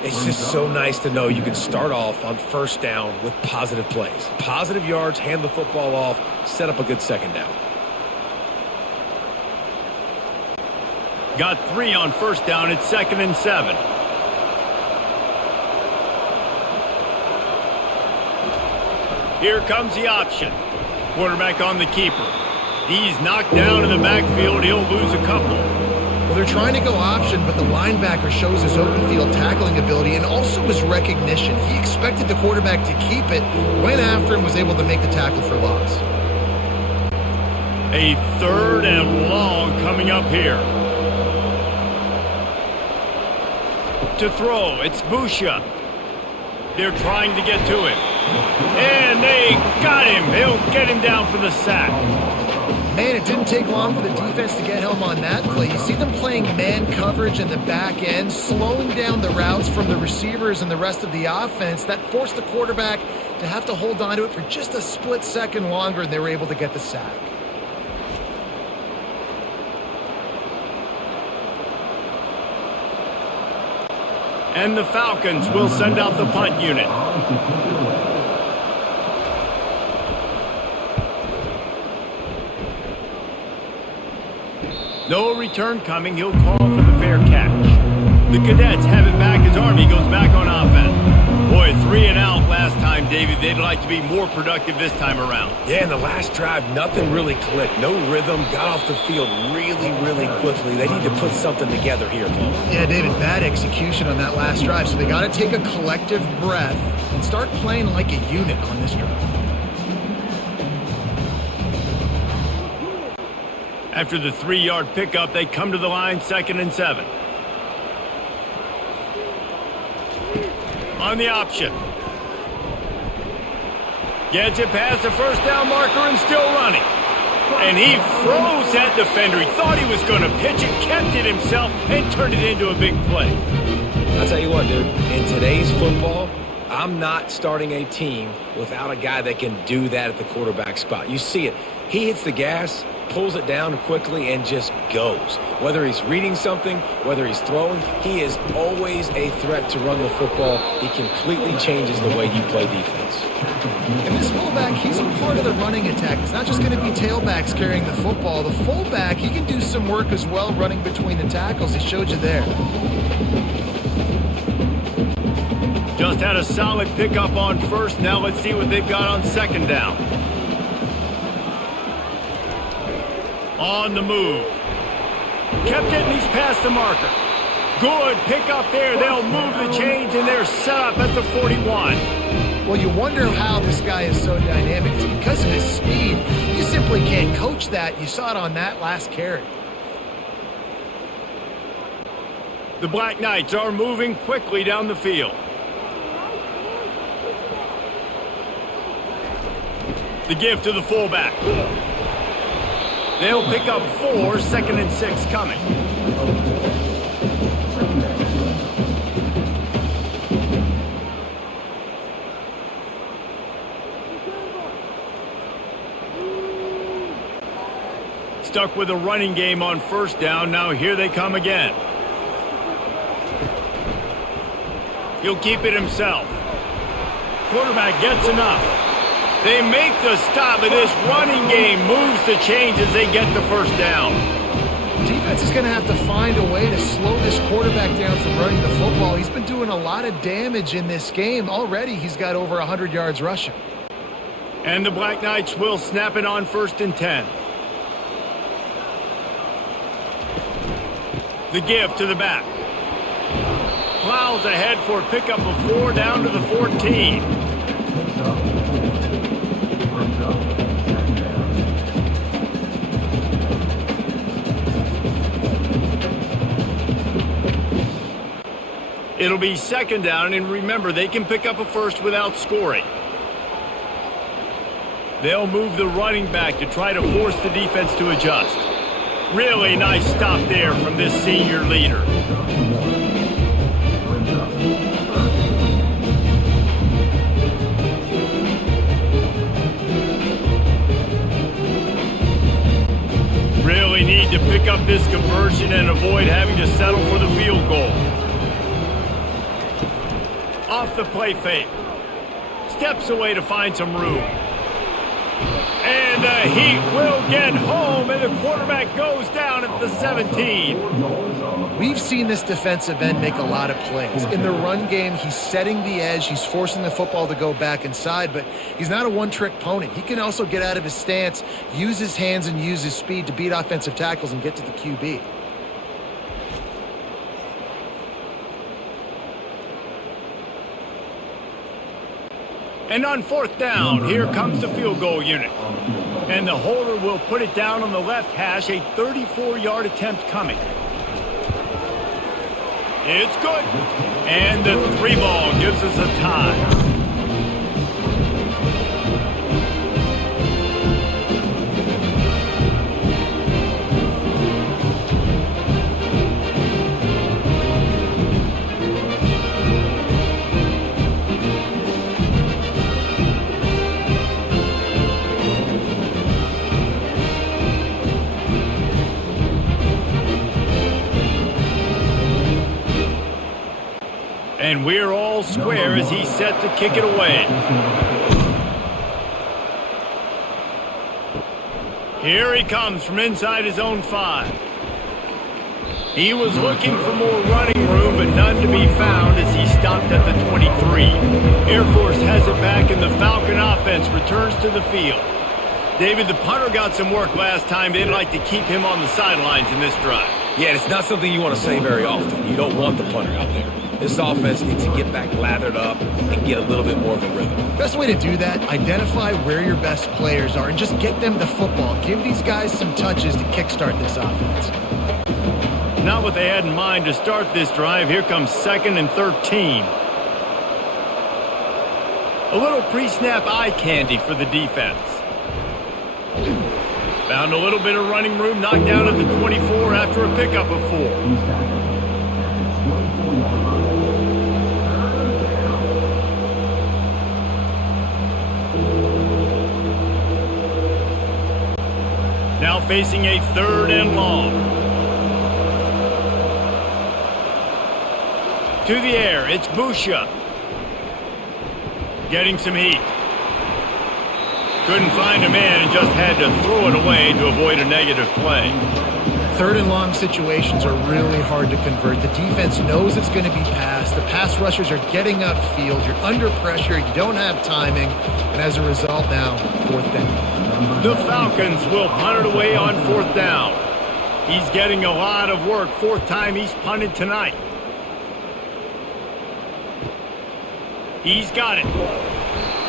It's just so nice to know you can start off on first down with positive plays. Positive yards, hand the football off, set up a good second down. Got 3 on first down at 2nd and 7. Here comes the option. Quarterback on the keeper. He's knocked down in the backfield. He'll lose a couple. Well, they're trying to go option, but the linebacker shows his open field tackling ability and also his recognition. He expected the quarterback to keep it, went after him, was able to make the tackle for loss. A 3rd and long coming up here. To throw, it's Busha. They're trying to get to him. And they got him. He'll get him down for the sack. Man, it didn't take long for the defense to get home on that play. You see them playing man coverage in the back end, slowing down the routes from the receivers and the rest of the offense. That forced the quarterback to have to hold on to it for just a split second longer, and they were able to get the sack. And the Falcons will send out the punt unit. No return coming. He'll call for the fair catch. The Cadets have it back as Army goes back on offense. Boy, 3 and out last time, David. They'd like to be more productive this time around. Yeah, in the last drive, nothing really clicked. No rhythm, got off the field really, really quickly. They need to put something together here, Paul. Yeah, David, bad execution on that last drive, so they got to take a collective breath and start playing like a unit on this drive. After the 3-yard pickup, they come to the line, 2nd and 7. On the option. Gets it past the first down marker and still running. And he froze that defender. He thought he was going to pitch it, kept it himself, and turned it into a big play. I'll tell you what, dude. In today's football, I'm not starting a team without a guy that can do that at the quarterback spot. You see it. He hits the gas, pulls it down quickly, and just goes. Whether he's reading something, whether he's throwing, he is always a threat to run the football. He completely changes the way you play defense. And this fullback, he's a part of the running attack. It's not just going to be tailbacks carrying the football. The fullback, he can do some work as well running between the tackles. He showed you there. Just had a solid pickup on first. Now let's see what they've got on 2nd down. On the move. Kept getting these past the marker. Good pick up there. They'll move the chains, and they're set up at the 41. Well, you wonder how this guy is so dynamic. It's because of his speed. You simply can't coach that. You saw it on that last carry. The Black Knights are moving quickly down the field. The give to the fullback. They'll pick up 4, 2nd and 6 coming. Stuck with a running game on first down. Now here they come again. He'll keep it himself. Quarterback gets enough. They make the stop, and this running game moves the chains as they get the first down. Defense is going to have to find a way to slow this quarterback down from running the football. He's been doing a lot of damage in this game. Already he's got over 100 yards rushing. And the Black Knights will snap it on 1st and 10. The give to the back. Plows ahead for a pickup of 4 down to the 14. It'll be 2nd down, and remember, they can pick up a first without scoring. They'll move the running back to try to force the defense to adjust. Really nice stop there from this senior leader. Really need to pick up this conversion and avoid having to settle for the field goal. Off the play fake. Steps away to find some room. And the Heat will get home, and the quarterback goes down at the 17. We've seen this defensive end make a lot of plays. In the run game, he's setting the edge. He's forcing the football to go back inside, but he's not a one-trick pony. He can also get out of his stance, use his hands, and use his speed to beat offensive tackles and get to the QB. And on 4th down, here comes the field goal unit. And the holder will put it down on the left hash, a 34-yard attempt coming. It's good. And the 3 ball gives us a tie. And we're all square as he's set to kick it away. Here he comes from inside his own 5. He was looking for more running room, but none to be found as he stopped at the 23. Air Force has it back, and the Falcon offense returns to the field. David, the punter got some work last time. They'd like to keep him on the sidelines in this drive. Yeah, it's not something you want to say very often. You don't want the punter out there. This offense needs to get back lathered up and get a little bit more of a rhythm. Best way to do that, identify where your best players are and just get them the football. Give these guys some touches to kickstart this offense. Not what they had in mind to start this drive. Here comes 2nd and 13. A little pre-snap eye candy for the defense. Found a little bit of running room, knocked down at the 24 after a pickup of 4. Now facing a 3rd and long. To the air, it's Busha. Getting some heat. Couldn't find a man and just had to throw it away to avoid a negative play. 3rd and long situations are really hard to convert. The defense knows it's going to be passed. The pass rushers are getting upfield. You're under pressure. You don't have timing. And as a result now, 4th down. The Falcons will punt it away on 4th down. He's getting a lot of work. 4th time he's punted tonight. He's got it.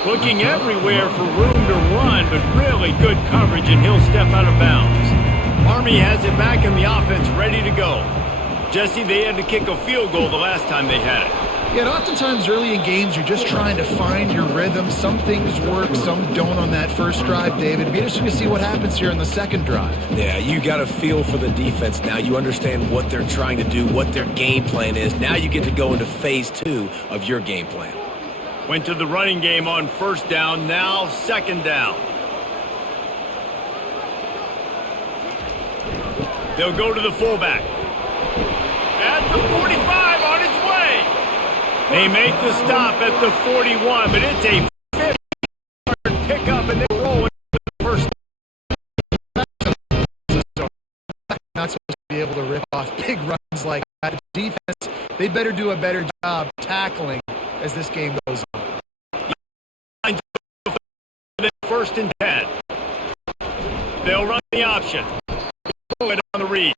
Looking everywhere for room to run, but really good coverage, and he'll step out of bounds. Army has it back in the offense, ready to go. Jesse, they had to kick a field goal the last time they had it. Yeah, and oftentimes early in games, you're just trying to find your rhythm. Some things work, some don't on that first drive, David. It'd be interesting to see what happens here in the 2nd drive. Yeah, you got a feel for the defense now. You understand what they're trying to do, what their game plan is. Now you get to go into phase 2 of your game plan. Went to the running game on 1st down, now 2nd down. They'll go to the fullback. At the 45, on its way. They make the stop at the 41, but it's a 50-yard pickup, and they're rolling with the first. Not supposed to be able to rip off big runs like that. Defense, they better do a better job tackling as this game goes on. than 1st and 10. They'll run the option. Throw it on the read.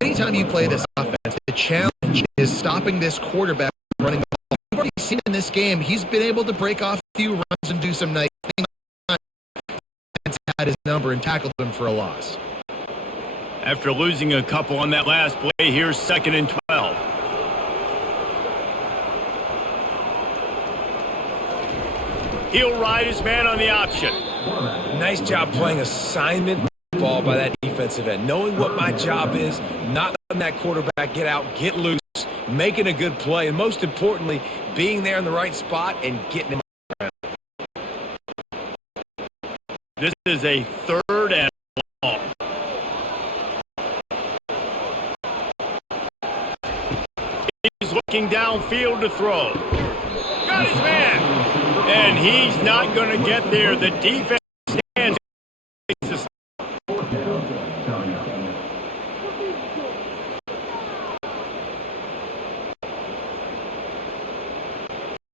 Anytime you play this offense, the challenge is stopping this quarterback from running the ball. We've already seen in this game, he's been able to break off a few runs and do some nice things. Had his number and tackled him for a loss. After losing a couple on that last play, here's 2nd and 12. He'll ride his man on the option. Nice job playing assignment ball by that defensive end. Knowing what my job is, not letting that quarterback get out, get loose, making a good play, and most importantly, being there in the right spot and getting him. This is a 3rd and long. He's looking downfield to throw. Got his man. And he's not going to get there. The defense stands.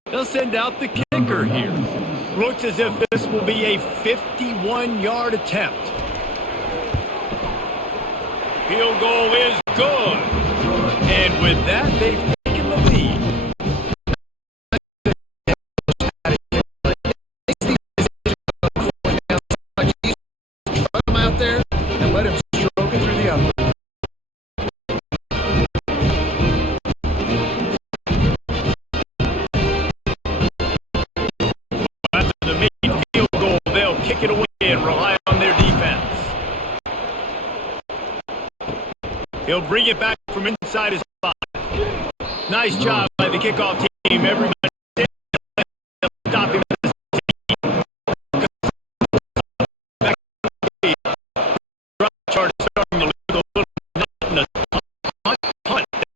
They'll send out the kicker here. Looks as if this will be a 51-yard attempt. Field goal is good. And with that, they've taken the lead. Run him out there and let him stroke it through the upper. After the main field goal, they'll kick it away and rely on their defense. He'll bring it back from inside his 5. Nice job by the kickoff team. Everybody stop him.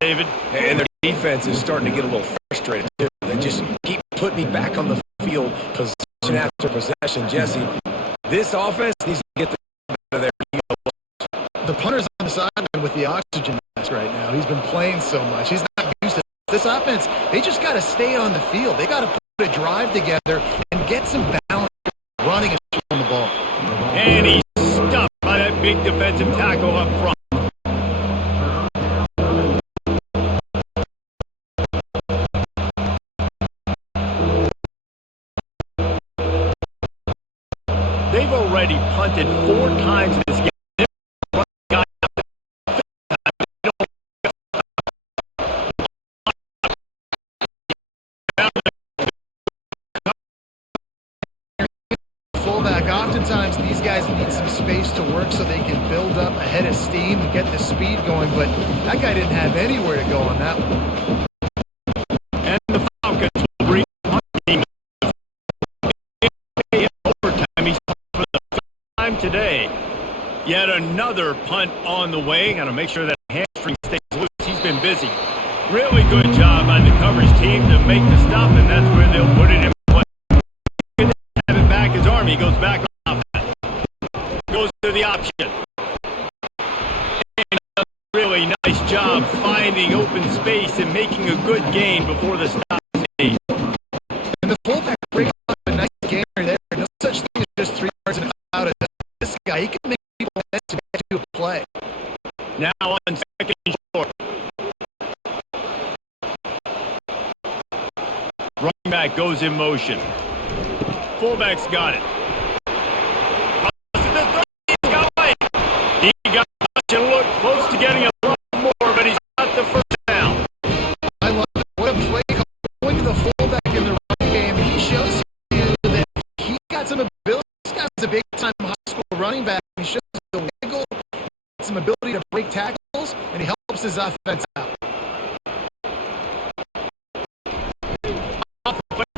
David. And their defense is starting to get a little frustrated. They just keep putting me back on the field, possession after possession. Jesse, this offense needs to get the out of there. The punter's on the sideline with the oxygen mask right now. He's been playing so much. He's not used to this offense. They just got to stay on the field. They got to put a drive together and get some balance running and throwing the ball. And he's stuffed by that big defensive tackle up front. They've already punted 4 times this game. Fullback, oftentimes these guys need some space to work so they can build up a head of steam and get the speed going, but that guy didn't have anywhere to go on that one. And the Falcons will bring punting in overtime. He's for the 3rd time today. Yet another punt on the way. Got to make sure that hamstring stays loose. He's been busy. Really good job by the coverage team to make the stop, and that's where they'll put it in play. Have it back his arm. He goes back on offense. Goes to the option. And does a really nice job finding open space and making a good gain before the stop is made. And the fullback breaks off a nice gainer there. No such thing as just 3 yards and out of this guy. He can make people miss to get to a play. Now on 2nd and short. Running back goes in motion. Fullback's got it. He's got it. He got to look close to getting a lot more, but he's got the 1st down. I love it. What a play call. Going to the fullback in the running game. He shows you that he's got some ability. This guy's a big-time high school running back. He shows the wiggle, some ability to break tackles, and he helps his offense out.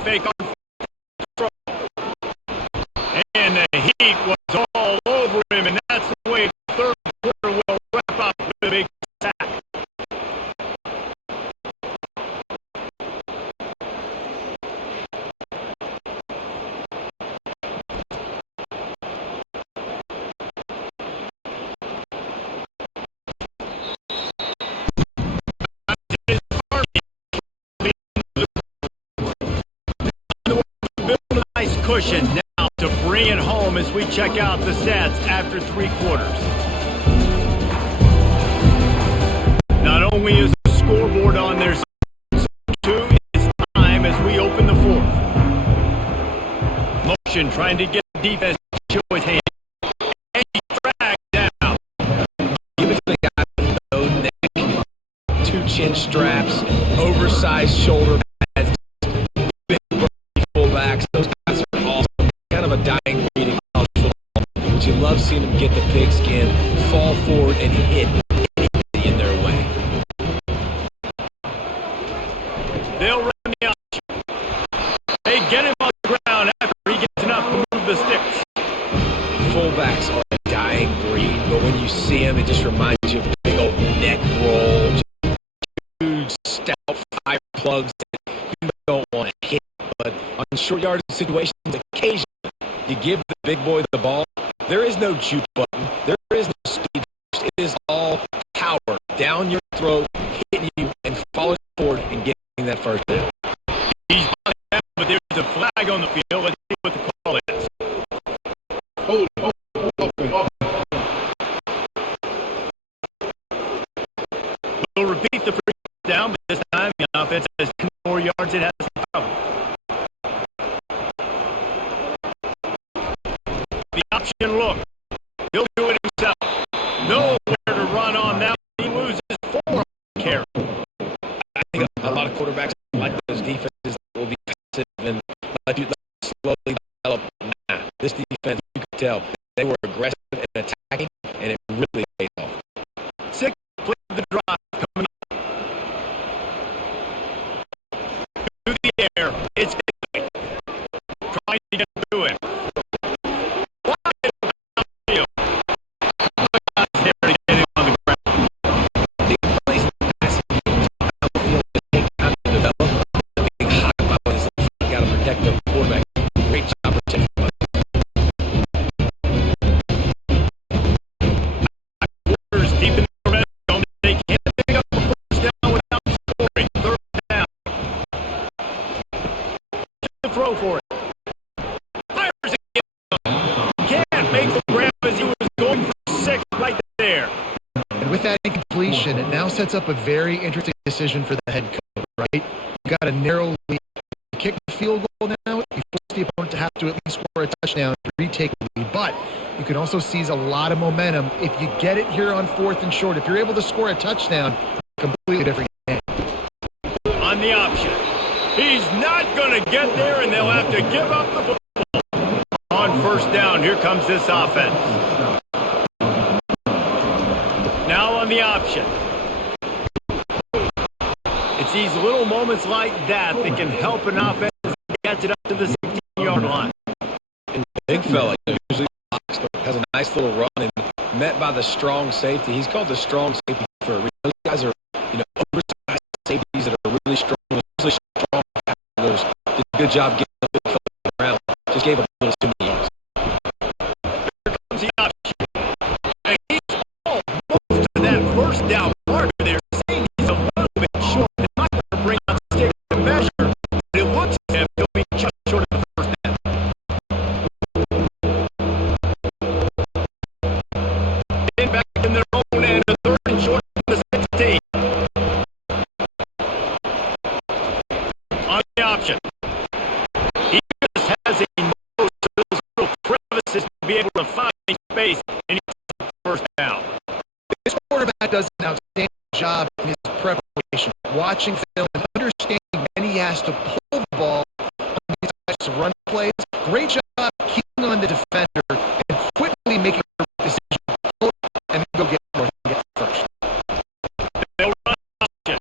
Fake on control. And the heat was all over him, and that's the way the 3rd quarter will wrap up with a big sack. Cushion now to bring home as we check out the stats after 3 quarters. Not only is the scoreboard on their side, so too is time as we open the 4th. Motion trying to get the defense to show his hand. And he dragged down. Give it to the guy with no neck, 2 chin straps, oversized shoulder pads, big fullbacks. Those guys are awesome. Kind of a dying breed in college football. But you love seeing them get the pigskin, fall forward, and hit anything in their way. They'll run the option. They get him on the ground after he gets enough to move the sticks. Fullbacks are a dying breed, but when you see them, it just reminds you of a big old neck roll, huge, stout fire plugs that you don't want to hit. But on short yardage situations, occasionally you give the big boy the ball. There is no juke button. There is no speed boost. It is all power down your throat, hitting you, and falling forward and getting that first down. He's down, but there's a flag on the field. Let's see what the call is. We'll repeat the first down, but this time the offense has 10 more yards it has to cover. The option look. He'll do it himself. Nowhere to run on that. He loses 4 on the carry. I think a lot of quarterbacks like those defenses that will be passive and let you slowly develop. Nah, this defense, you could tell, they were aggressive and attacking, and it really paid off. 6 play of the drive coming up. To the air. It's Higley. Trying to get through it. Throw for it. Fires again. Can't make the grab as he was going for 6 right there. And with that incompletion, it now sets up a very interesting decision for the head coach, right? You got a narrow lead. You kick the field goal now, you force the opponent to have to at least score a touchdown to retake the lead. But you can also seize a lot of momentum if you get it here on 4th and short. If you're able to score a touchdown, completely different game. On the option. He's not going to get there, and they'll have to give up the football. On 1st down, here comes this offense. Now on the option. It's these little moments like that that can help an offense get it up to the 16-yard line. And big fella usually blocks, but has a nice little run and met by the strong safety. He's called the strong safety for a reason. Those guys are, oversized safeties that are really strong, especially strong tacklers. Did a good job getting the big fella to the ground. Just gave him a little too many yards. Here comes the option. And he's almost to that 1st down marker there. Saying he's a little bit short. They might want to bring out stick to measure. But it looks as if he'll be just short of the 1st down. In back in their own end, a 3rd and short from the 16. On the option. He just has a nose to those little crevices to be able to find space, and he's 1st down. This quarterback does an outstanding job in his preparation, watching film and understanding when he has to pull the ball on these types of run plays. Great job keeping on the defender and quickly making the decision to pull it and then go get more and get first. They'll run option.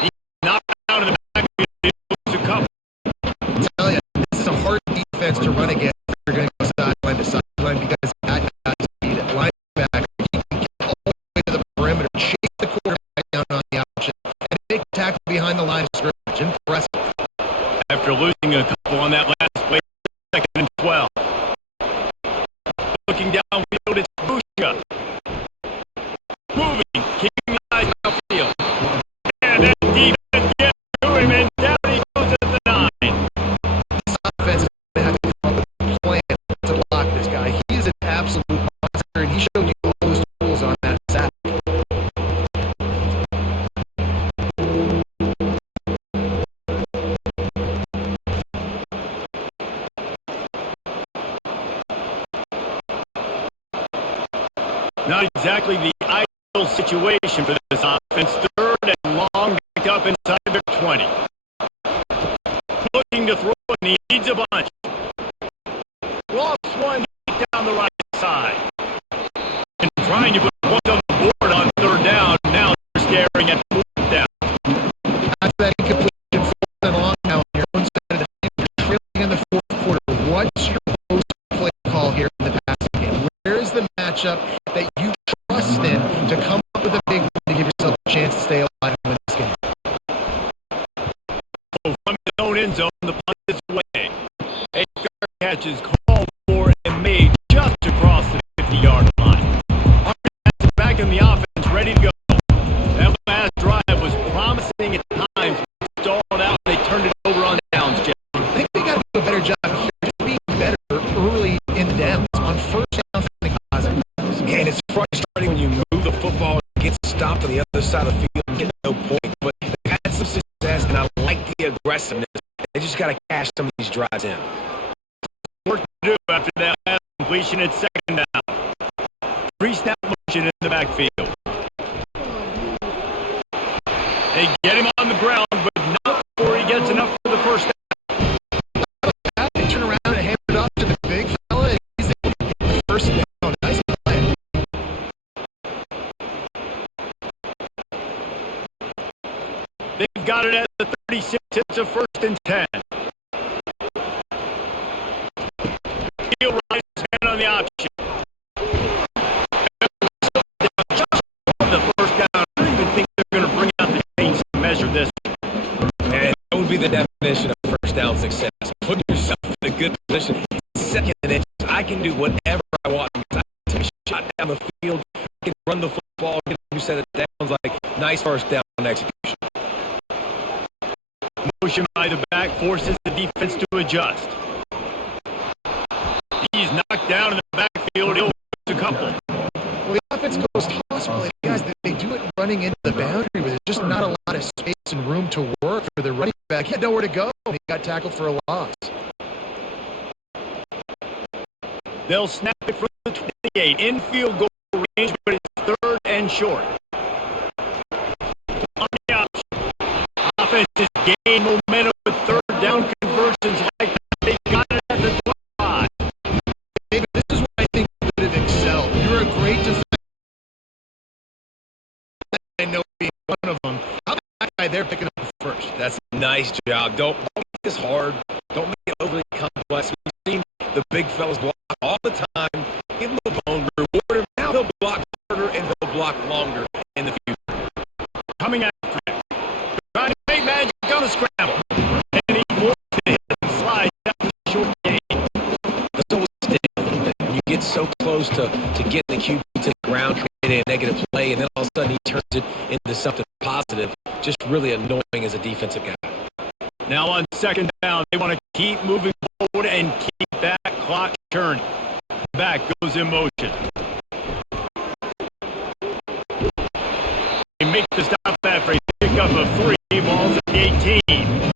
He's knocked down in the back. He loses a couple. I tell you, this is a hard defense to run against. You're going to go sideline to sideline because that guy's speed at linebacker. He can get all the way to the perimeter, chase the quarterback down on the option, and make a tackle behind the line of scrimmage. Impressive. After losing a couple on that last play, 2nd and 12. Looking downfield, it's Busha. Moving, keeping the eyes downfield. And that defense gets to him, and down he goes at the 9. This offense is going to have to come up with a plan to block this. Not exactly the ideal situation for this offense. Third and long, back up inside their 20. Looking to throw, and he needs a bunch. Lofts one deep down the right side. And trying to put points on the board on third down. Now they're staring at fourth down. After that incompletion, fourth and long now on your own side of the field, you're trailing in the fourth quarter. What's your post-play call here in the passing game? Where is the matchup that you trust in to come up with a big one to give yourself a chance to stay alive in this game? So from his own end zone, the punt is away. A fair catch is called for and made just across the 50-yard line. Army back in the offense, ready to go. That last drive was promising at times, stalled out, and they turned it over on downs, Jeff. I think they got to do a better job here, just being better early in the downs. On first down, something positive. And it's frustrating when you move the football and get stopped on the other side of the field and get no point. But they've had some success, and I like the aggressiveness. They just got to cash some of these drives in. Work to do after that last completion at second down. Three-snap motion in the backfield. They get him on the ground, but not before he gets enough for the first down. They turn around and hand it off to the big fella, and he's able to get the first down. Nice play. They've got it at the 36. It's a 1st and 10. Heel right hand on the option. The first down. I don't even think they're going to bring out the chains to measure this. And that would be the definition of first down success. Put yourself in a good position. Second and inches. I can do whatever I want. I can take a shot down the field. I can run the football. Get a new set of downs. Like nice first down execution. Motion by the back forces the defense to adjust. He's knocked down in the backfield. He'll lose a couple. Well, the offense goes toss play. Guys, they do it running into the boundary, but there's just not a lot of space and room to work for the running back. He had nowhere to go, and he got tackled for a loss. They'll snap it from the 28. In field goal range, but it's third and short. On the option. Offense has gained momentum with third down conversions like that. They got it at the 25. David, this is where I think you would have excelled. You're a great defender. I know being one of them. How about that guy there picking up the first? That's a nice job. Don't make this hard. Don't make it overly complex. We've seen the big fellas block all the time. Give them the bone, reward them. Now they'll block harder and they'll block longer in the future. Coming after him. Trying to make magic on a scramble. And he forced it and slides down the short game. Let's always stay a little bit. When you get so close to getting the QB to the ground, creating a negative play, and then all of a sudden he turns it into something positive, just really annoying as a defensive guy. Now on second down, they want to keep moving forward and keep that clock turning. Back goes in motion. He makes the stop after a pick up of 3 balls at the 18.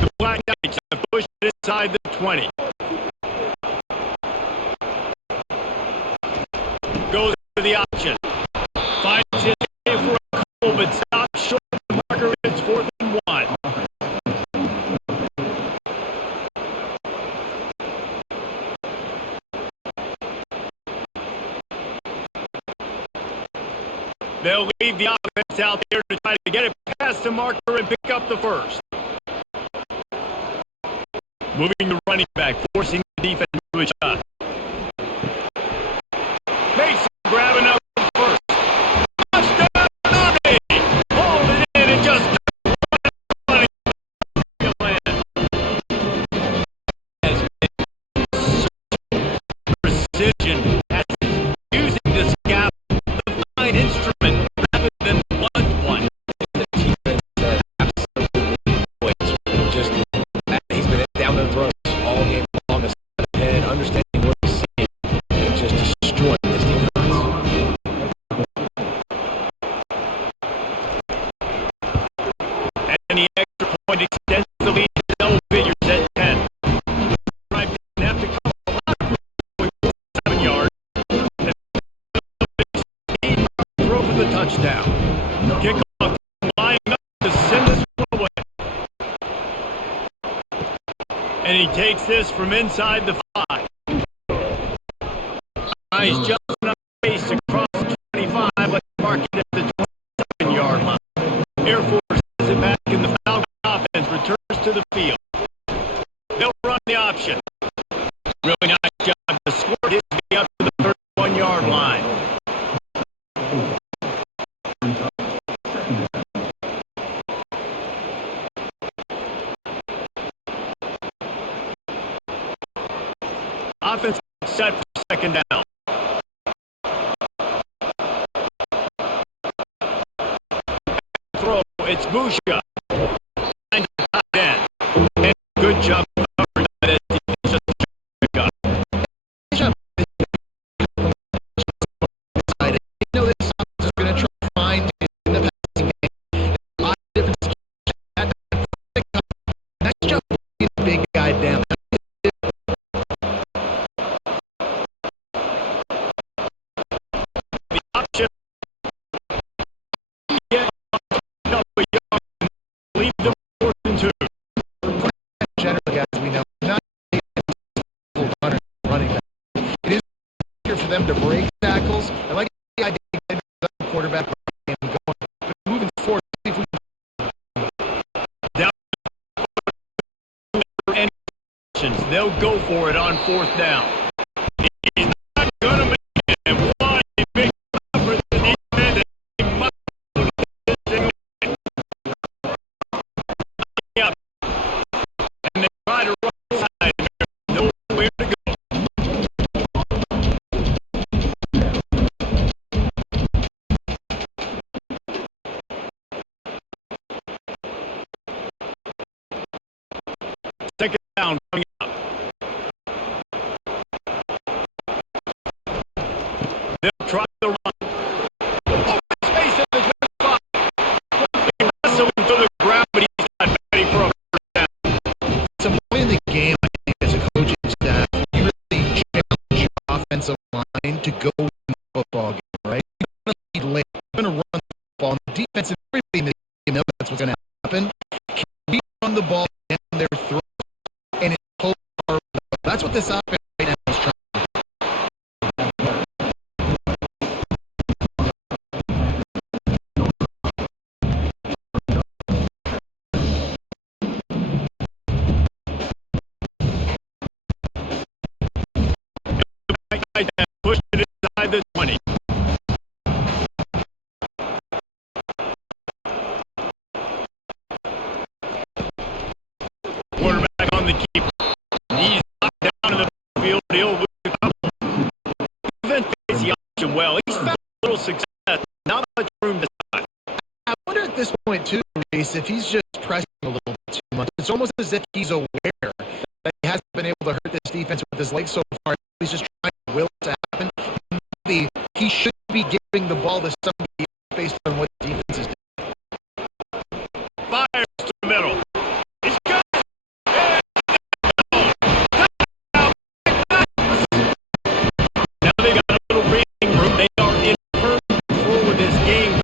The Black Knights have pushed it inside the 20. Goes to the option. Finds his way for a couple, but stops short of the marker. It's 4th and 1. They'll leave the offense out there to try to get it past the marker and pick up the first. Moving the running back, forcing the defense to adjust. Mason grabbing up the first. Touchdown, Army! Hold it in and just running. Has been precision as he's using this gap, the fine instrument, rather than the blunt one. The defense absolutely points. Just he's been down their throats all game long. Head, understanding the touchdown. Kickoff lining up to send this one away. And he takes this from inside the 5. Nice jumping up pace across the 25. Let's mark it at the 27-yard line. Air Force has it back in the Falcon offense. Returns to the field. They'll run the option. Really nice job to score his way up to the 31-yard line. Offense set for second down. Throw, it's Busha. And tight end. And good job covering that defensive pickup. You know this offense is going to try to find in the passing game a lot of different skills. Nice job being the big guy down. The option. Get up a yard. Leave them 4th and 2. Generally, guys, we know not runner running back. It is easier for them to break tackles. I like the idea of the quarterback and going, but moving forward. See if we Down and they'll go for it on 4th down. He's not going to make it. And why big for the defense? He must put this thing away. Up. And they try to run inside. There's nowhere to go. Second down coming up. They'll try the run. Open space at the 25. They wrestle him to the ground, but he's not ready for a first down. some point in the game, I think, as a coaching staff, you really challenge your offensive line to go win the football game, right? You're going to lead late. You're going to run the ball. And the defense and everybody in the game knows that's what's going to happen. Can we run the ball down their throat and it pulls our way? That's what this offense right now is trying. Push it inside the 20. Quarterback on the keeper. He's knocked down in the field. He'll lose a couple. Defense plays the option well. He's found a little success. Not much room to stop. I wonder at this point, too, Reese, if he's just pressing a little bit too much. It's almost as if he's aware that he hasn't been able to hurt this defense with his legs so far. He's just trying to will it to happen. Maybe he should be giving the ball to somebody else based on what the defense is doing. Fires to the middle. He's got it. Now they got a little breathing room. They are in firm control with this game.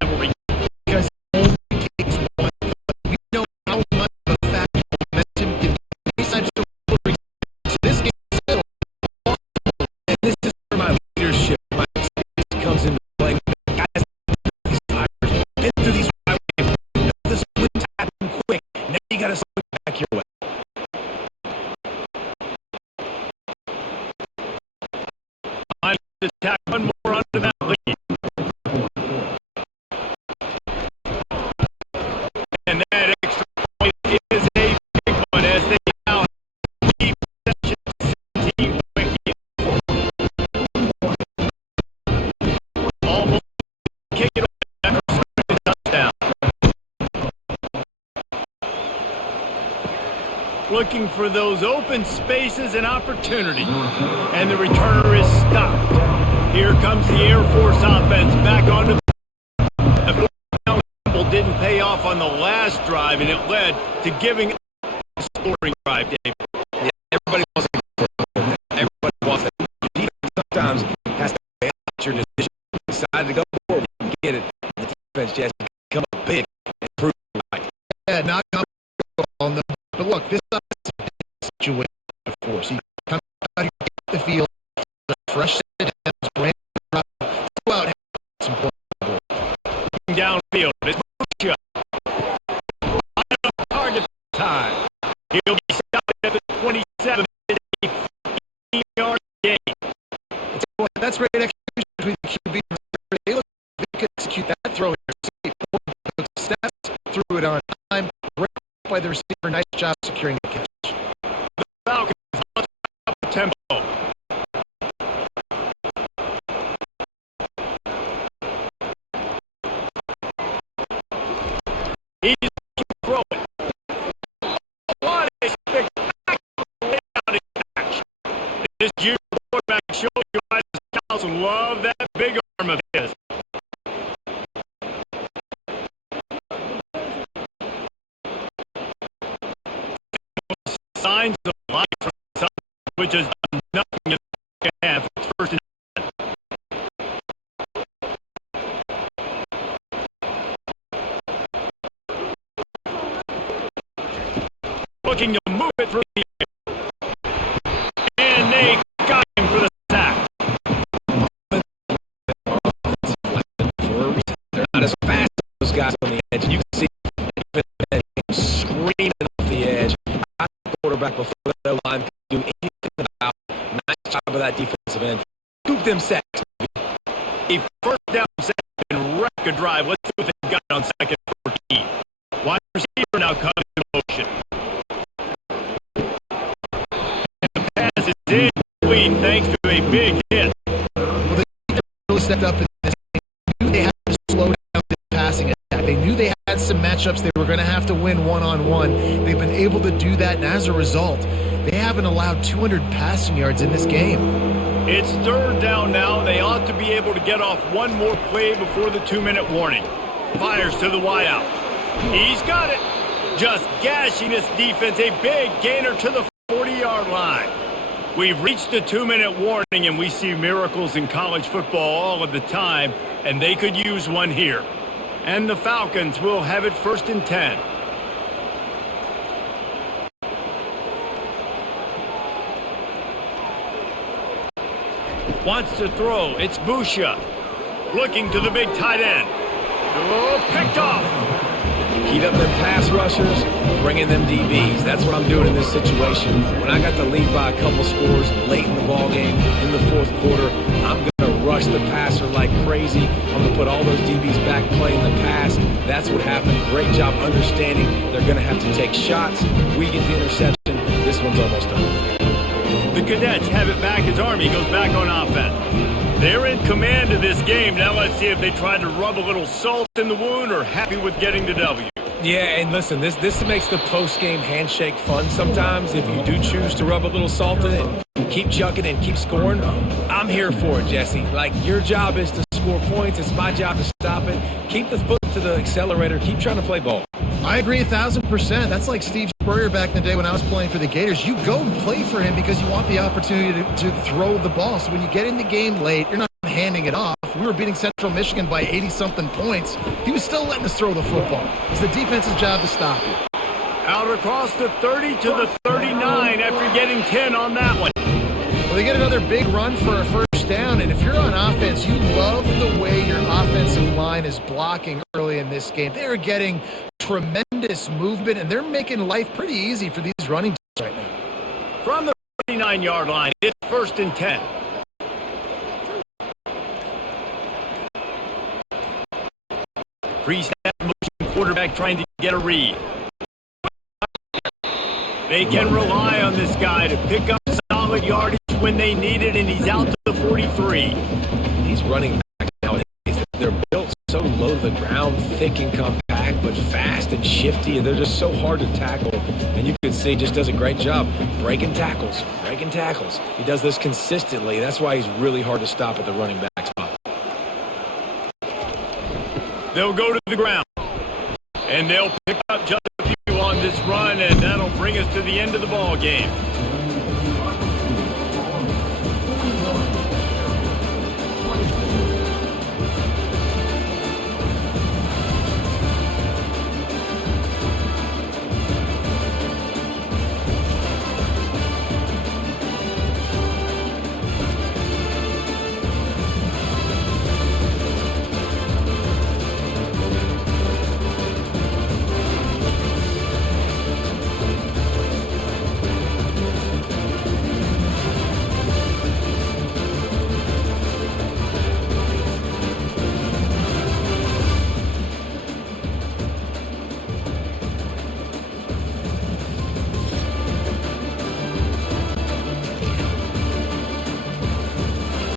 Rivalry. Because it only takes one. We know how much of a factor momentum can be. These types of rivalries. So this game is still And this is where my leadership, my experience comes into play. Guys, these fires, get through these rivalries. The swing happen quick. Now you got to swing back your way. Line of attack, one more under that lead. And that extra point is a big one as they now keep possession 17 point lead. Almost kick it over the touchdown. Looking for those open spaces and opportunity. And the returner is stopped. Here comes the Air Force offense back onto the fourth down gamble didn't pay off on the last drive, and it led to giving a scoring drive, Dave. Yeah, everybody wants to. Everybody wants that. Defense sometimes has to bail out decided to go for it. We can get it. The defense just come up big and prove it right. Yeah, not on them. But look, this is a situation before. So you come out here, get the field, fresh set of downs, brand new drive, go out and some points. Downfield. It's Bushia. Target time. He'll be stopped at the 27. 15-yard gain. That's great execution between the QB and the they look they could execute that throw here. Stats threw it on time. Great by the receiver. Nice job securing the catch. The Falcons up tempo. He's throwing. What a spectacular layout catch. This junior quarterback shows you why the scouts love that big arm of his. Signs of life from Southern, which has done nothing in the second half. It's first and 10. Looking to move it through the air. And they got him for the sack. They're not as fast as those guys on the edge. You can see him screaming off the edge. Quarterback before the line can do anything about. Nice job of that defensive end. Scoop them sacks. A first down sack and wreck a drive. Let's see what they got on second 14. Wide receiver now comes in motion. And the pass is incomplete thanks to a big hit. Well, they really stepped up in this game. They knew they had to slow down the passing attack. They knew they had some matchups they were going to have to win one-on-one. They've been able to do that, and as a result, they haven't allowed 200 passing yards in this game. It's third down now. They ought to be able to get off one more play before the 2-minute warning. Fires to the wideout. He's got it. Just gashing this defense. A big gainer to the 40-yard line. We've reached the 2-minute warning, and we see miracles in college football all of the time, and they could use one here. And the Falcons will have it first and 10. Wants to throw. It's Bushia. Looking to the big tight end. Oh, picked off. Heat up them pass rushers, bring in them DBs. That's what I'm doing in this situation. When I got the lead by a couple scores late in the ball game, in the fourth quarter, I'm going to rush the passer like crazy. I'm going to put all those DBs back playing the pass. That's what happened. Great job understanding they're going to have to take shots. We get the interception. This one's almost over. The Cadets have it back as Army goes back on offense. They're in command of this game. Now let's see if they try to rub a little salt in the wound or happy with getting the W. Yeah, and listen, this makes the post-game handshake fun sometimes. If you do choose to rub a little salt in it and keep chucking and keep scoring, I'm here for it, Jesse. Like, your job is to score points. It's my job to stop it. Keep the foot to the accelerator. Keep trying to play ball. I agree 1,000%. That's like Steve Spurrier back in the day when I was playing for the Gators. You go and play for him because you want the opportunity to throw the ball. So when you get in the game late, you're not handing it off. We were beating Central Michigan by 80-something points. He was still letting us throw the football. It's the defense's job to stop you. Out across the 30 to the 39 after getting 10 on that one. Well, they get another big run for a first down, and if you're on offense, you love the way your offensive line is blocking early in this game. They're getting tremendous movement, and they're making life pretty easy for these running backs right now. From the 39-yard line, it's first and 10. Pre-snap motion quarterback trying to get a read. They can rely on this guy to pick up solid yardage when they need it, and he's out to the 43. These running backs nowadays, they're built so low to the ground, thick and compact, but fast and shifty, and they're just so hard to tackle. And you can see he just does a great job breaking tackles. He does this consistently. That's why he's really hard to stop at the running back spot. They'll go to the ground, and they'll pick up just a few on this run, and that'll bring us to the end of the ball game.